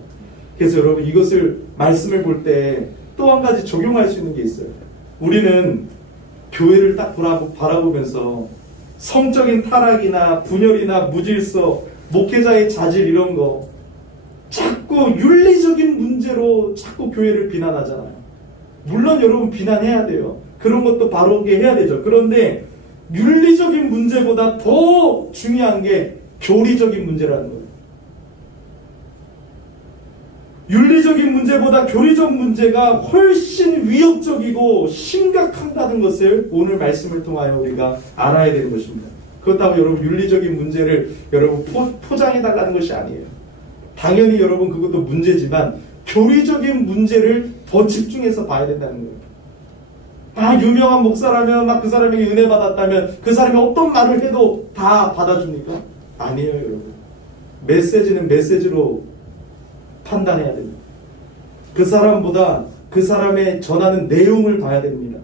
그래서 여러분 이것을 말씀을 볼 때 또 한 가지 적용할 수 있는 게 있어요. 우리는 교회를 딱 바라보면서 성적인 타락이나 분열이나 무질서, 목회자의 자질 이런 거 자꾸 윤리적인 문제로 자꾸 교회를 비난하잖아요. 물론 여러분 비난해야 돼요. 그런 것도 바르게 해야 되죠. 그런데 윤리적인 문제보다 더 중요한 게 교리적인 문제라는 거예요. 윤리적인 문제보다 교리적 문제가 훨씬 위협적이고 심각하다는 것을 오늘 말씀을 통하여 우리가 알아야 되는 것입니다. 그렇다고 여러분 윤리적인 문제를 여러분 포장해달라는 것이 아니에요. 당연히 여러분 그것도 문제지만 교리적인 문제를 더 집중해서 봐야 된다는 거예요. 유명한 목사라면 막 그 사람에게 은혜 받았다면 그 사람이 어떤 말을 해도 다 받아줍니까? 아니에요, 여러분. 메시지는 메시지로 판단해야 됩니다. 그 사람보다 그 사람의 전하는 내용을 봐야 됩니다.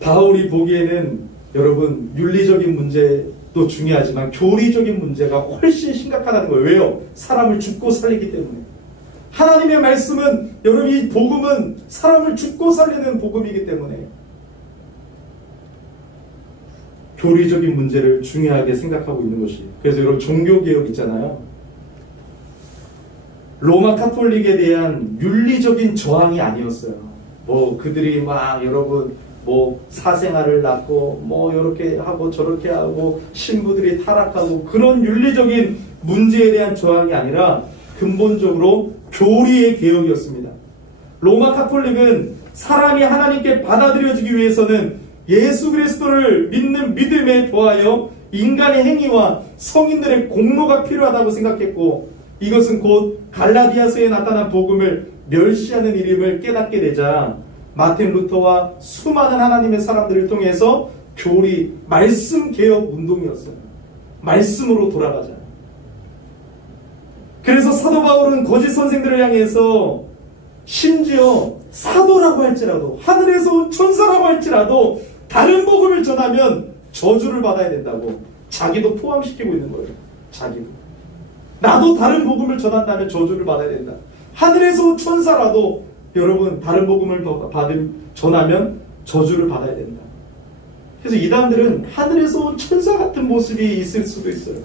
바울이 보기에는 여러분 윤리적인 문제도 중요하지만 교리적인 문제가 훨씬 심각하다는 거예요. 왜요? 사람을 죽고 살리기 때문에. 하나님의 말씀은 여러분 이 복음은 사람을 죽고 살리는 복음이기 때문에 교리적인 문제를 중요하게 생각하고 있는 것이. 그래서 여러분 종교개혁 있잖아요. 로마 카톨릭에 대한 윤리적인 저항이 아니었어요. 뭐 그들이 막 여러분 뭐 사생아를 낳고 뭐 이렇게 하고 저렇게 하고 신부들이 타락하고 그런 윤리적인 문제에 대한 저항이 아니라 근본적으로 교리의 개혁이었습니다. 로마 카톨릭은 사람이 하나님께 받아들여지기 위해서는 예수 그리스도를 믿는 믿음에 더하여 인간의 행위와 성인들의 공로가 필요하다고 생각했고 이것은 곧 갈라디아서에 나타난 복음을 멸시하는 일임을 깨닫게 되자 마틴 루터와 수많은 하나님의 사람들을 통해서 교리, 말씀 개혁 운동이었어요. 말씀으로 돌아가자. 그래서 사도 바울은 거짓 선생들을 향해서 심지어 사도라고 할지라도 하늘에서 온 천사라고 할지라도 다른 복음을 전하면 저주를 받아야 된다고 자기도 포함시키고 있는 거예요. 자기도. 나도 다른 복음을 전한다면 저주를 받아야 된다. 하늘에서 온 천사라도 여러분 다른 복음을 전하면 저주를 받아야 된다. 그래서 이단들은 하늘에서 온 천사 같은 모습이 있을 수도 있어요.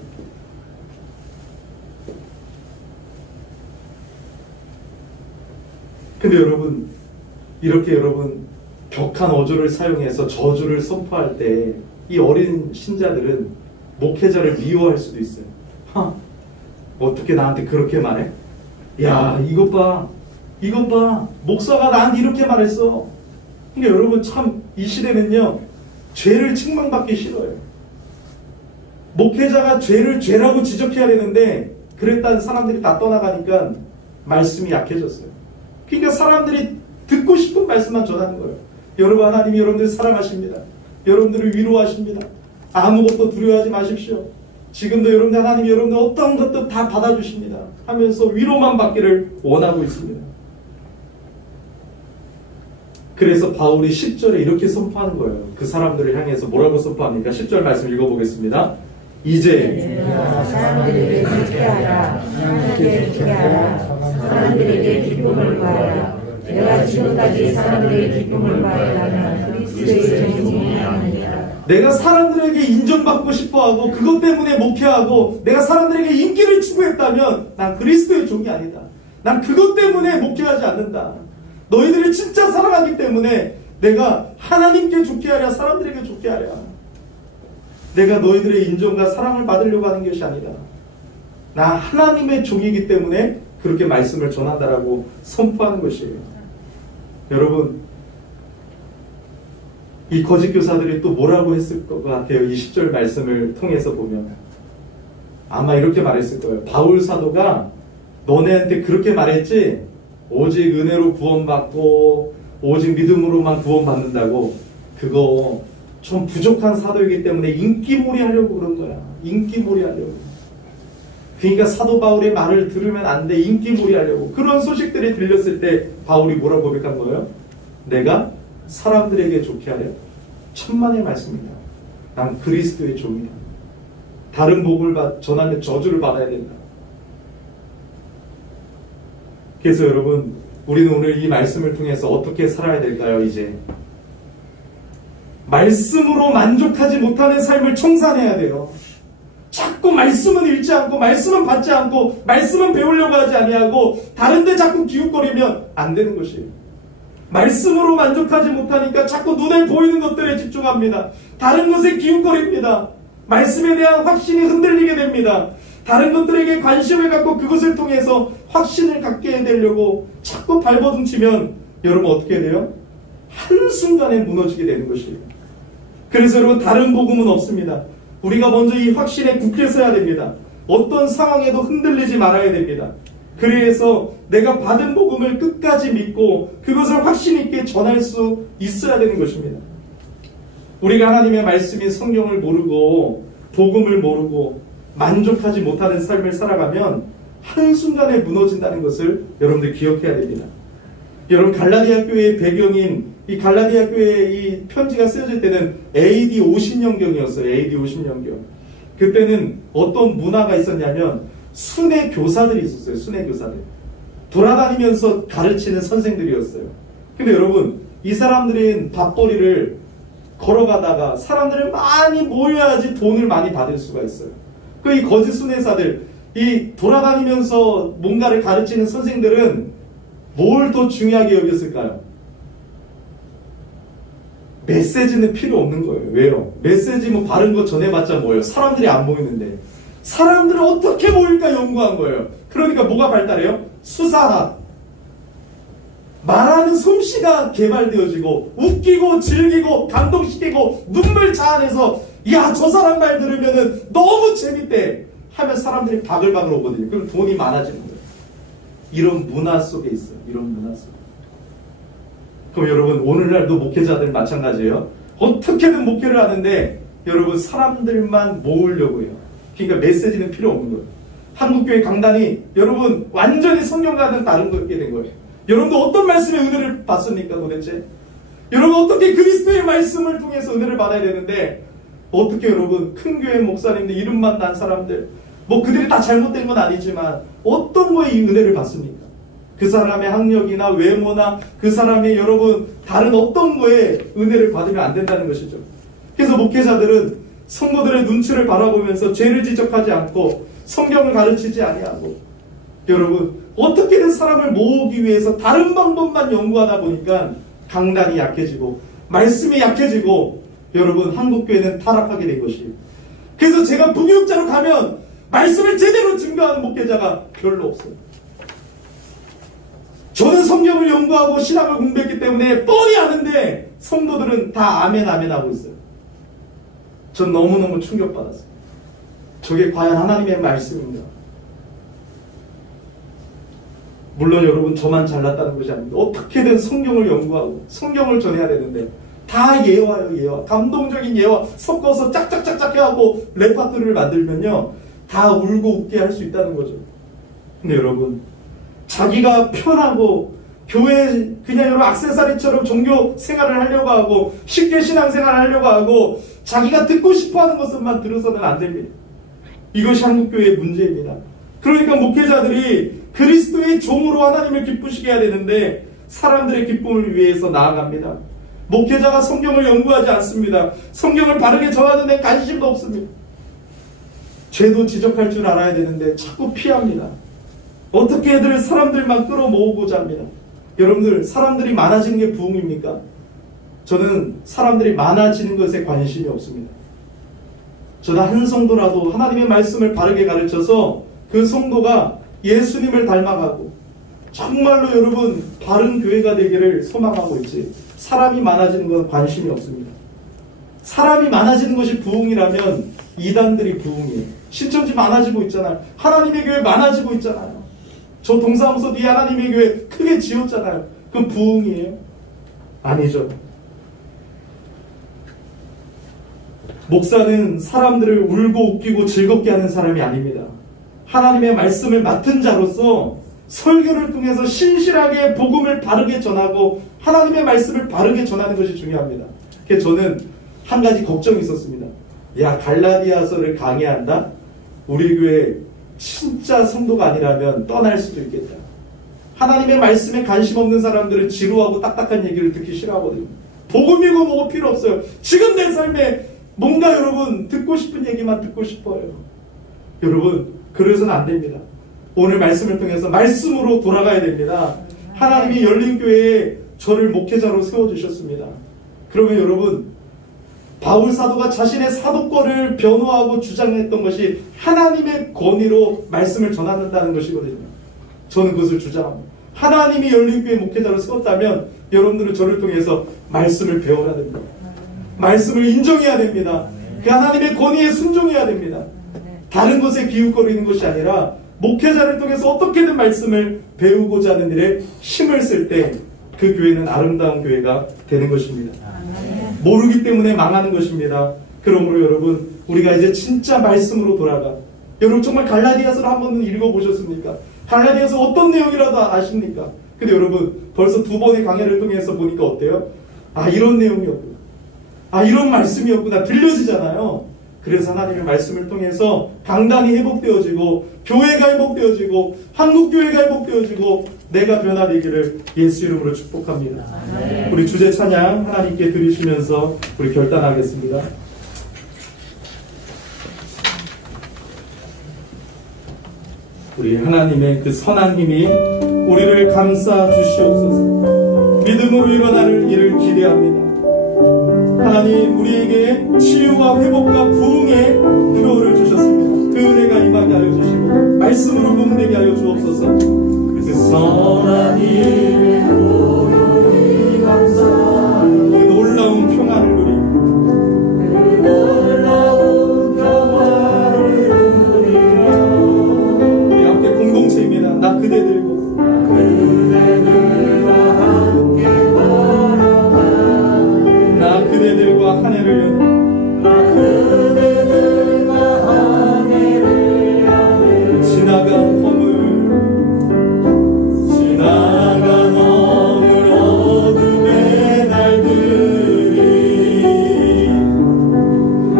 근데 여러분 이렇게 여러분 격한 어조를 사용해서 저주를 선포할 때 이 어린 신자들은 목회자를 미워할 수도 있어요. 어떻게 나한테 그렇게 말해? 야 이것 봐 목사가 나한테 이렇게 말했어. 그러니까 여러분 참 이 시대는요 죄를 책망받기 싫어요. 목회자가 죄를 죄라고 지적해야 되는데 그랬다는 사람들이 다 떠나가니까 말씀이 약해졌어요. 그러니까 사람들이 듣고 싶은 말씀만 전하는 거예요. 여러분 하나님이 여러분들을 사랑하십니다. 여러분들을 위로하십니다. 아무것도 두려워하지 마십시오. 지금도 여러분들 하나님이 여러분들 어떤 것도 다 받아주십니다 하면서 위로만 받기를 원하고 있습니다. 그래서 바울이 10절에 이렇게 선포하는 거예요. 그 사람들을 향해서 뭐라고 선포합니까? 10절 말씀 읽어보겠습니다. 이제 사람들에게 주께하라. 하나님께 주께하라. 사람들에게 기쁨을 구하라. 내가 지금까지 사람들에게 기쁨을 구하려면 그리스도의 종이 아니라. 내가 사람들에게 인정받고 싶어하고 그것 때문에 목회하고 내가 사람들에게 인기를 추구했다면 난 그리스도의 종이 아니다. 난 그것 때문에 목회하지 않는다. 너희들을 진짜 사랑하기 때문에 내가 하나님께 좋게 하랴 사람들에게 좋게 하랴. 내가 너희들의 인정과 사랑을 받으려고 하는 것이 아니다. 나 하나님의 종이기 때문에 그렇게 말씀을 전한다라고 선포하는 것이에요. 여러분 이 거짓 교사들이 또 뭐라고 했을 것 같아요. 이 10절 말씀을 통해서 보면 아마 이렇게 말했을 거예요. 바울 사도가 너네한테 그렇게 말했지 오직 은혜로 구원받고 오직 믿음으로만 구원받는다고, 그거 좀 부족한 사도이기 때문에 인기몰이 하려고 그런 거야. 인기몰이 하려고. 그러니까 사도 바울의 말을 들으면 안 돼. 인기몰이 하려고. 그런 소식들이 들렸을 때 바울이 뭐라고 고백한 거예요? 내가 사람들에게 좋게 하려? 천만의 말씀이다. 난 그리스도의 종이다. 다른 복을 전하면 저주를 받아야 된다. 그래서 여러분, 우리는 오늘 이 말씀을 통해서 어떻게 살아야 될까요? 이제 말씀으로 만족하지 못하는 삶을 청산해야 돼요. 자꾸 말씀은 읽지 않고, 말씀은 받지 않고, 말씀은 배우려고 하지 아니하고 다른 데 자꾸 기웃거리면 안 되는 것이에요. 말씀으로 만족하지 못하니까 자꾸 눈에 보이는 것들에 집중합니다. 다른 것에 기웃거립니다. 말씀에 대한 확신이 흔들리게 됩니다. 다른 것들에게 관심을 갖고 그것을 통해서 확신을 갖게 되려고 자꾸 발버둥치면 여러분 어떻게 돼요? 한순간에 무너지게 되는 것이에요. 그래서 여러분, 다른 복음은 없습니다. 우리가 먼저 이 확신에 굳게 서야 됩니다. 어떤 상황에도 흔들리지 말아야 됩니다. 그래서 내가 받은 복음을 끝까지 믿고 그것을 확신 있게 전할 수 있어야 되는 것입니다. 우리가 하나님의 말씀인 성경을 모르고 복음을 모르고 만족하지 못하는 삶을 살아가면 한순간에 무너진다는 것을 여러분들 기억해야 됩니다. 여러분, 갈라디아 교회의 배경인 이 갈라디아 교회의 이 편지가 쓰여질 때는 AD 50년경이었어요. AD 50년경. 그때는 어떤 문화가 있었냐면 순회 교사들이 있었어요. 순회 교사들. 돌아다니면서 가르치는 선생들이었어요. 근데 여러분, 이 사람들은 밥벌이를 걸어가다가 사람들을 많이 모여야지 돈을 많이 받을 수가 있어요. 그 이 거짓 순회사들, 이 돌아다니면서 뭔가를 가르치는 선생들은 뭘 더 중요하게 여겼을까요? 메시지는 필요 없는 거예요. 왜요? 메시지 뭐 바른 거 전해봤자 뭐예요? 사람들이 안 모이는데. 사람들을 어떻게 모일까 연구한 거예요. 그러니까 뭐가 발달해요? 수사학. 말하는 솜씨가 개발되어지고 웃기고 즐기고 감동시키고 눈물 자아내서 야, 저 사람 말 들으면은 너무 재밌대 하면 사람들이 바글바글 오거든요. 그럼 돈이 많아지는 거예요. 이런 문화 속에 있어요. 이런 문화 속에. 그럼 여러분, 오늘날도 목회자들 마찬가지예요. 어떻게든 목회를 하는데 여러분, 사람들만 모으려고 해요. 그러니까 메시지는 필요 없는 거예요. 한국교회 강단이 여러분 완전히 성경과는 다른 거게 된 거예요. 여러분도 어떤 말씀의 은혜를 받습니까 도대체? 여러분 어떻게 그리스도의 말씀을 통해서 은혜를 받아야 되는데 어떻게 여러분 큰 교회 목사님들 이름만 난 사람들 뭐 그들이 다 잘못된 건 아니지만 어떤 거에 이 은혜를 받습니까? 그 사람의 학력이나 외모나 그 사람의 여러분 다른 어떤 거에 은혜를 받으면 안 된다는 것이죠. 그래서 목회자들은 성도들의 눈치를 바라보면서 죄를 지적하지 않고 성경을 가르치지 아니하고 여러분 어떻게든 사람을 모으기 위해서 다른 방법만 연구하다 보니까 강단이 약해지고 말씀이 약해지고 여러분 한국교회는 타락하게 된 것이에요. 그래서 제가 부교육자로 가면 말씀을 제대로 증거하는 목회자가 별로 없어요. 저는 성경을 연구하고 신학을 공부했기 때문에 뻔히 아는데 성도들은 다 아멘 아멘 하고 있어요. 전 너무너무 충격받았어요. 저게 과연 하나님의 말씀인가? 물론 여러분 저만 잘났다는 것이 아닙니다. 어떻게든 성경을 연구하고 성경을 전해야 되는데 다 예화요 예화. 감동적인 예화 섞어서 짝짝짝짝 해하고 레파토리를 만들면요 다 울고 웃게 할 수 있다는 거죠. 근데 여러분 자기가 편하고 교회 그냥 여러분 액세서리처럼 종교 생활을 하려고 하고 쉽게 신앙생활을 하려고 하고 자기가 듣고 싶어하는 것만 들어서는 안 됩니다. 이것이 한국교회의 문제입니다. 그러니까 목회자들이 그리스도의 종으로 하나님을 기쁘시게 해야 되는데 사람들의 기쁨을 위해서 나아갑니다. 목회자가 성경을 연구하지 않습니다. 성경을 바르게 전하는 데 관심도 없습니다. 죄도 지적할 줄 알아야 되는데 자꾸 피합니다. 어떻게든 사람들만 끌어모으고자 합니다. 여러분들 사람들이 많아지는 게 부흥입니까? 저는 사람들이 많아지는 것에 관심이 없습니다. 저는 한 성도라도 하나님의 말씀을 바르게 가르쳐서 그 성도가 예수님을 닮아가고 정말로 여러분 바른 교회가 되기를 소망하고 있지 사람이 많아지는 건 관심이 없습니다. 사람이 많아지는 것이 부흥이라면 이단들이 부흥이에요. 신천지 많아지고 있잖아요. 하나님의 교회 많아지고 있잖아요. 저 동사무소 뒤에 하나님의 교회 크게 지었잖아요. 그건 부흥이에요. 아니죠. 목사는 사람들을 울고 웃기고 즐겁게 하는 사람이 아닙니다. 하나님의 말씀을 맡은 자로서 설교를 통해서 신실하게 복음을 바르게 전하고 하나님의 말씀을 바르게 전하는 것이 중요합니다. 그래서 저는 한 가지 걱정이 있었습니다. 야, 갈라디아서를 강의한다? 우리 교회 진짜 성도가 아니라면 떠날 수도 있겠다. 하나님의 말씀에 관심 없는 사람들은 지루하고 딱딱한 얘기를 듣기 싫어하거든요. 복음이고 뭐고 필요 없어요. 지금 내 삶에 뭔가 여러분 듣고 싶은 얘기만 듣고 싶어요. 여러분, 그래서는 안 됩니다. 오늘 말씀을 통해서 말씀으로 돌아가야 됩니다. 하나님이 열린 교회에 저를 목회자로 세워주셨습니다. 그러면 여러분, 바울 사도가 자신의 사도권을 변호하고 주장했던 것이 하나님의 권위로 말씀을 전한다는 것이거든요. 저는 그것을 주장합니다. 하나님이 열린 교회 목회자로 세웠다면 여러분들은 저를 통해서 말씀을 배워야 됩니다. 말씀을 인정해야 됩니다. 그 하나님의 권위에 순종해야 됩니다. 다른 것에 기웃거리는 것이 아니라 목회자를 통해서 어떻게든 말씀을 배우고자 하는 일에 힘을 쓸 때 그 교회는 아름다운 교회가 되는 것입니다. 모르기 때문에 망하는 것입니다. 그러므로 여러분, 우리가 이제 진짜 말씀으로 돌아가. 여러분 정말 갈라디아서를 한 번은 읽어보셨습니까? 갈라디아서 어떤 내용이라도 아십니까? 근데 여러분 벌써 2번의 강해를 통해서 보니까 어때요? 아, 이런 내용이었구나. 아, 이런 말씀이었구나. 들려지잖아요. 그래서 하나님의 말씀을 통해서 강단이 회복되어지고 교회가 회복되어지고 한국교회가 회복되어지고 내가 변화되기를 예수 이름으로 축복합니다. 우리 주제 찬양 하나님께 드리시면서 우리 결단하겠습니다. 우리 하나님의 그 선한 힘이 우리를 감싸 주시옵소서. 믿음으로 일어나는 일을 기대합니다. 하나님, 우리에게 치유와 회복과 부흥의 표를 주셨습니다. 그 은혜가 임하게 하여 주시고 말씀으로 부흥되게 하여 주옵소서. 그 선한 힘이 우리 감싸 그 놀라운 평안을 누리며 그 놀라운 평안을 누리며 우리 함께 공동체입니다. 나 그대들과 함께 나 그대들과 한 해를 여네 나 그대들과 한 해를 여네 지나간 허물 어둠의 날들이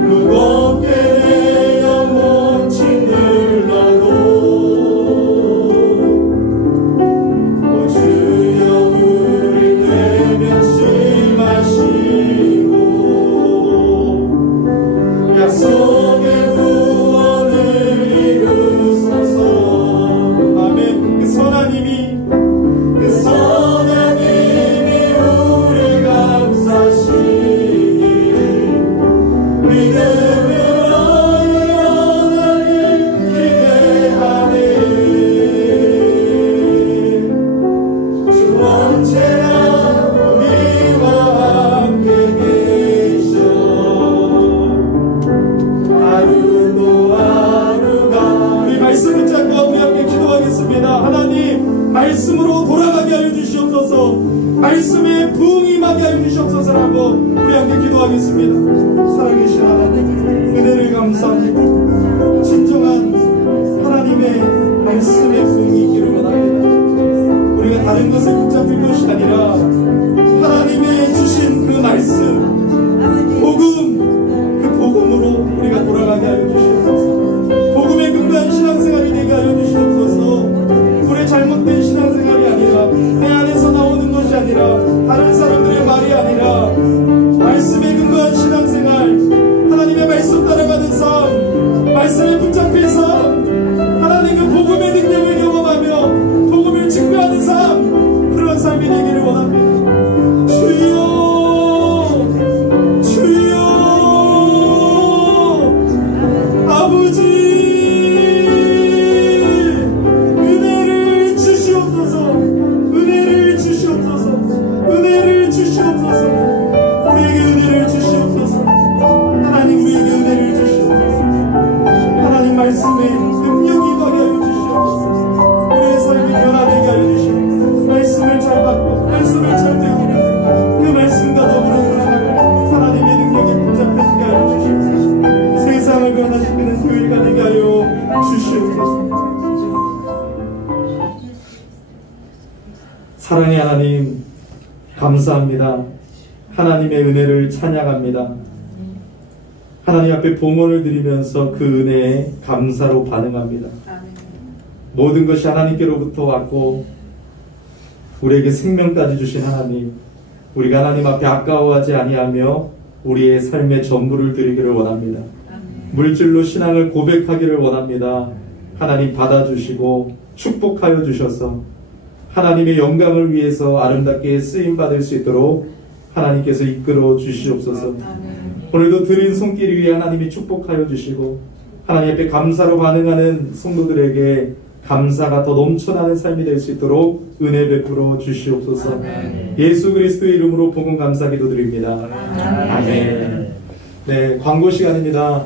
무겁게 내 영혼 짓눌러도 오 주여 우리 외면심하시고 약속의 구원을 이루소서. 아멘. 그 선한 힘이 우리 감싸시니 믿음으로 일어나길 기대하네. 주 언제나 우리와 함께 계셔 하루도 하루가 우리 말씀 붙잡고 우리 함께 기도하겠습니다. 하나님, 말씀으로 돌아가게 하여 주시옵소서. 말씀에 부흥이 임하게 하여 주시옵소서라고 우리 함께 기도하겠습니다. 살아계신 하나님, 은혜를 감사합니다. 진정한 하나님의 말씀에 부흥이 있기를 원합니다. 우리가 다른 것을 붙잡을 것이 아니라 하나님의 주신 그 말씀, 복음, 그 복음으로 우리가 돌아가게 하여 주시옵소서. 복음에 근거한 신앙생활이 되게 하여 주시옵소서. 우리의 잘못된 신앙생활이 아니라 내 안에서 나오는 것이 아니라 다른 사람들의 말이 아니라 말씀에 근거한 신앙생활, 하나님의 말씀 따라가는 삶, 말씀에 붙잡힌 삶, 하나님 그 복음의 능력을 경험하며 복음을 증거하는 삶, 사랑의 하나님, 감사합니다. 하나님의 은혜를 찬양합니다. 하나님 앞에 봉헌을 드리면서 그 은혜에 감사로 반응합니다. 모든 것이 하나님께로부터 왔고 우리에게 생명까지 주신 하나님, 우리가 하나님 앞에 아까워하지 아니하며 우리의 삶의 전부를 드리기를 원합니다. 물질로 신앙을 고백하기를 원합니다. 하나님 받아주시고 축복하여 주셔서 하나님의 영광을 위해서 아름답게 쓰임받을 수 있도록 하나님께서 이끌어 주시옵소서. 오늘도 드린 손길 위에 하나님이 축복하여 주시고 하나님 앞에 감사로 반응하는 성도들에게 감사가 더 넘쳐나는 삶이 될 수 있도록 은혜 베풀어 주시옵소서. 아멘. 예수 그리스도의 이름으로 복음 감사 기도드립니다. 아멘. 네, 광고 시간입니다.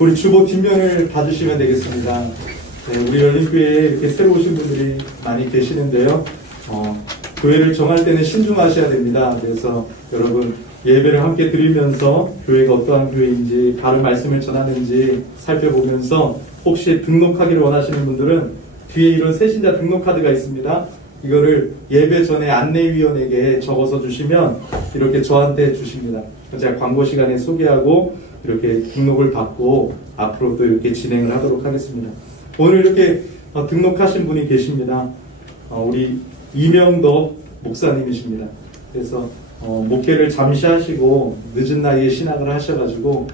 우리 주보 뒷면을 봐주시면 되겠습니다. 네, 우리 열린교회에 이렇게 새로 오신 분들이 많이 계시는데요. 교회를 정할 때는 신중하셔야 됩니다. 그래서 여러분 예배를 함께 드리면서 교회가 어떠한 교회인지, 바른 말씀을 전하는지 살펴보면서 혹시 등록하기를 원하시는 분들은 뒤에 이런 새신자 등록 카드가 있습니다. 이거를 예배 전에 안내위원에게 적어서 주시면 이렇게 저한테 주십니다. 제가 광고 시간에 소개하고 이렇게 등록을 받고 앞으로 또 이렇게 진행을 하도록 하겠습니다. 오늘 이렇게 등록하신 분이 계십니다. 우리 이명덕 목사님이십니다. 그래서 목회를 잠시 하시고 늦은 나이에 신학을 하셔가지고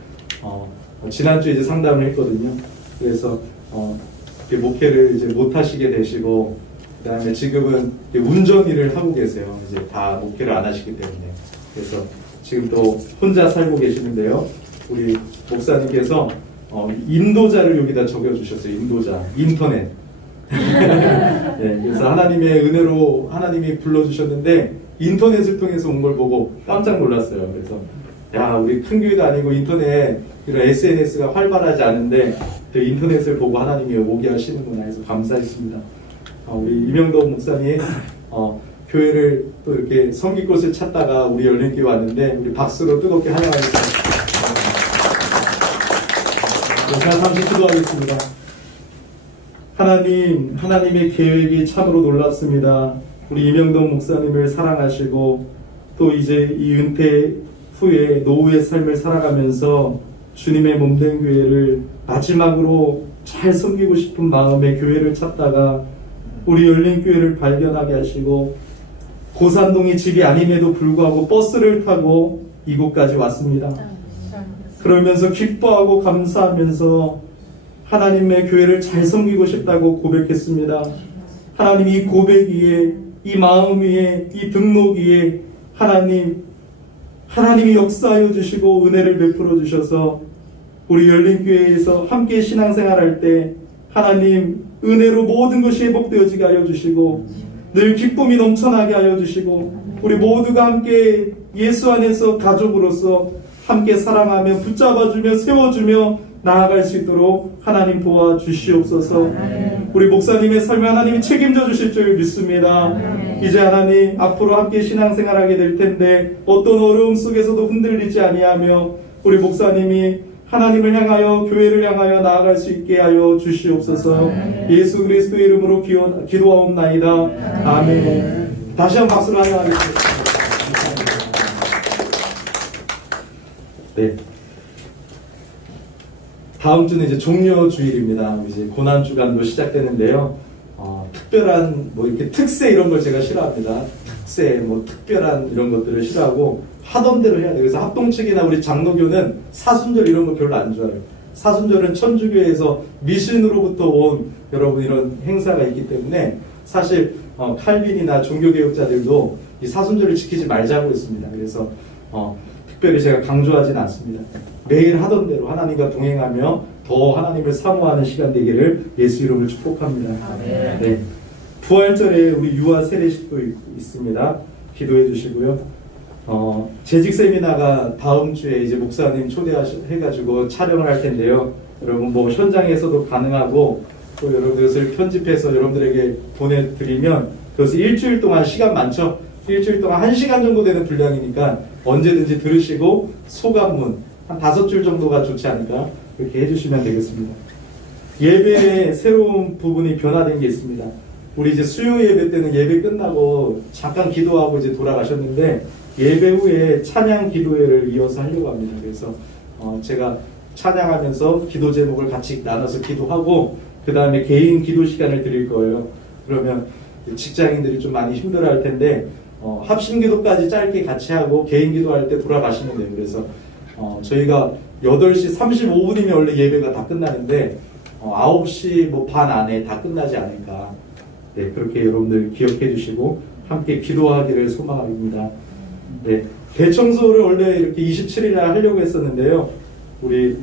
지난주에 이제 상담을 했거든요. 그래서 목회를 이제 못 하시게 되시고, 그 다음에 지금은 운전 일을 하고 계세요. 이제 다 목회를 안 하시기 때문에. 그래서 지금 또 혼자 살고 계시는데요. 우리 목사님께서 인도자를 여기다 적어주셨어요. 인도자, 인터넷. 네, 그래서 하나님의 은혜로 하나님이 불러주셨는데 인터넷을 통해서 온 걸 보고 깜짝 놀랐어요. 그래서 야, 우리 큰 교회도 아니고 인터넷 이런 SNS가 활발하지 않은데 그 인터넷을 보고 하나님이 오게 하시는구나 해서 감사했습니다. 우리 이명덕 목사님 교회를 또 이렇게 섬길 곳을 찾다가 우리 열린교회 왔는데 우리 박수로 뜨겁게 환영하겠습니다. 제가 잠시 기도하겠습니다. 하나님, 하나님의 계획이 참으로 놀랍습니다. 우리 이명덕 목사님을 사랑하시고 또 이제 이 은퇴 후에 노후의 삶을 살아가면서 주님의 몸된 교회를 마지막으로 잘 섬기고 싶은 마음에 교회를 찾다가 우리 열린교회를 발견하게 하시고 고산동이 집이 아님에도 불구하고 버스를 타고 이곳까지 왔습니다. 그러면서 기뻐하고 감사하면서 하나님의 교회를 잘 섬기고 싶다고 고백했습니다. 하나님, 이 고백 위에, 이 마음 위에, 이 등록 위에 하나님이 역사하여 주시고 은혜를 베풀어 주셔서 우리 열린교회에서 함께 신앙생활할 때 하나님 은혜로 모든 것이 회복되어지게 하여 주시고 늘 기쁨이 넘쳐나게 하여 주시고 우리 모두가 함께 예수 안에서 가족으로서 함께 사랑하며 붙잡아주며 세워주며 나아갈 수 있도록 하나님 도와주시옵소서. 우리 목사님의 삶을 하나님이 책임져 주실 줄 믿습니다. 이제 하나님 앞으로 함께 신앙생활하게 될 텐데 어떤 어려움 속에서도 흔들리지 아니하며 우리 목사님이 하나님을 향하여 교회를 향하여 나아갈 수 있게 하여 주시옵소서. 예수 그리스도의 이름으로 기도하옵나이다. 아멘. 다시 한번 박수로 환영하겠습니다. 네. 다음 주는 이제 종료주일입니다. 이제 고난주간도 시작되는데요. 특별한 이렇게 특세 이런 걸 제가 싫어합니다. 특세, 특별한 이런 것들을 싫어하고 하던 대로 해야 돼요. 그래서 합동측이나 우리 장로교는 사순절 이런 거 별로 안 좋아해요. 사순절은 천주교에서 미신으로부터 온 여러분 이런 행사가 있기 때문에 사실 칼빈이나 종교개혁자들도 이 사순절을 지키지 말자고 했습니다. 그래서 특별히 제가 강조하지는 않습니다. 매일 하던 대로 하나님과 동행하며 더 하나님을 사모하는 시간 되기를 예수 이름으로 축복합니다. 네. 부활절에 우리 유아 세례식도 있습니다. 기도해 주시고요. 재직 세미나가 다음 주에 이제 목사님 초대해가지고 촬영을 할 텐데요. 여러분 현장에서도 가능하고 또 여러분 그것을 편집해서 여러분들에게 보내드리면 그것을 일주일 동안 시간 많죠? 일주일 동안 1시간 정도 되는 분량이니까 언제든지 들으시고 소감문 한 5줄 정도가 좋지 않을까 그렇게 해주시면 되겠습니다. 예배의 새로운 부분이 변화된 게 있습니다. 우리 이제 수요 예배 때는 예배 끝나고 잠깐 기도하고 이제 돌아가셨는데 예배 후에 찬양 기도회를 이어서 하려고 합니다. 그래서 제가 찬양하면서 기도 제목을 같이 나눠서 기도하고 그 다음에 개인 기도 시간을 드릴 거예요. 그러면 직장인들이 좀 많이 힘들어할 텐데 합심 기도까지 짧게 같이 하고 개인 기도할 때 돌아가시면 돼요. 그래서 저희가 8시 35분이면 원래 예배가 다 끝나는데 9시 뭐 반 안에 다 끝나지 않을까. 네, 그렇게 여러분들 기억해 주시고 함께 기도하기를 소망합니다. 네, 대청소를 원래 이렇게 27일 날 하려고 했었는데요. 우리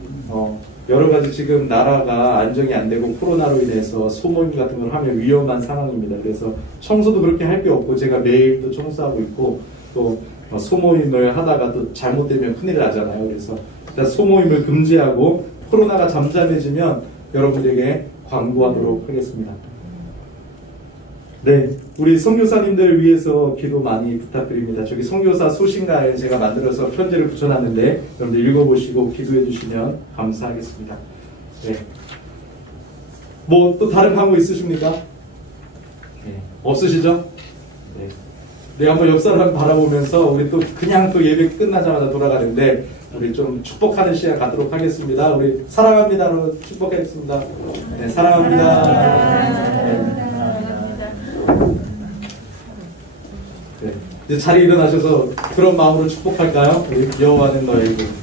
여러 가지 지금 나라가 안정이 안 되고 코로나로 인해서 소모임 같은 걸 하면 위험한 상황입니다. 그래서 청소도 그렇게 할 게 없고 제가 매일 또 청소하고 있고 또 소모임을 하다가 또 잘못되면 큰일 나잖아요. 그래서 일단 소모임을 금지하고 코로나가 잠잠해지면 여러분들에게 광고하도록 하겠습니다. 네, 우리 선교사님들을 위해서 기도 많이 부탁드립니다. 저기 선교사 소신가에 제가 만들어서 편지를 붙여놨는데 여러분들 읽어보시고 기도해 주시면 감사하겠습니다. 네, 뭐 또 다른 광고 있으십니까? 네, 없으시죠? 네. 네, 한번 옆 사람 바라보면서 우리 또 그냥 또 예배 끝나자마자 돌아가는데 우리 좀 축복하는 시간 갖도록 하겠습니다. 우리 사랑합니다로 축복하겠습니다. 네, 사랑합니다. 네, 이제 자리에 일어나셔서 그런 마음으로 축복할까요? 우리 여호와는 너의 이름.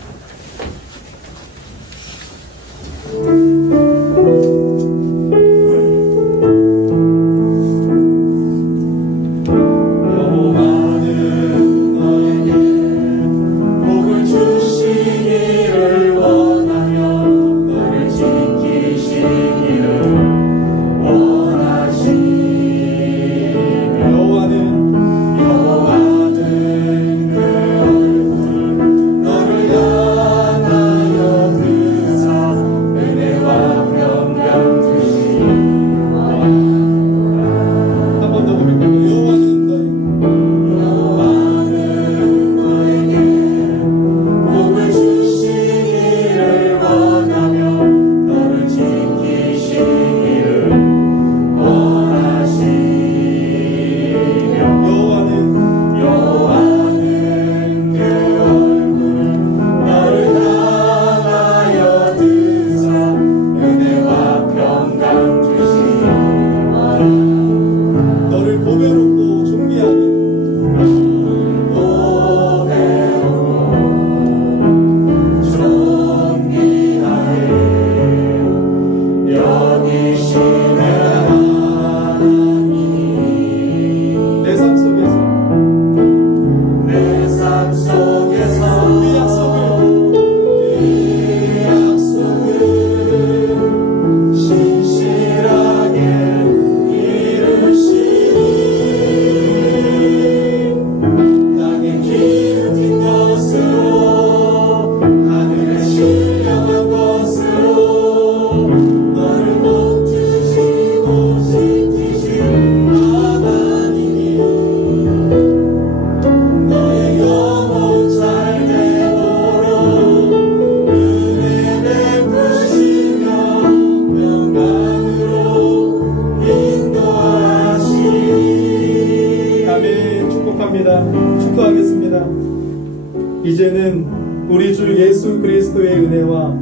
이제는 우리 주 예수 그리스도의 은혜와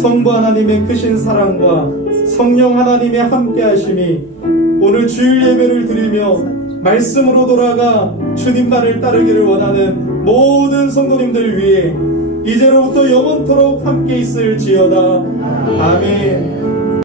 성부 하나님의 크신 사랑과 성령 하나님의 함께하심이 오늘 주일 예배를 드리며 말씀으로 돌아가 주님만을 따르기를 원하는 모든 성도님들 위해 이제로부터 영원토록 함께 있을지어다. 아멘.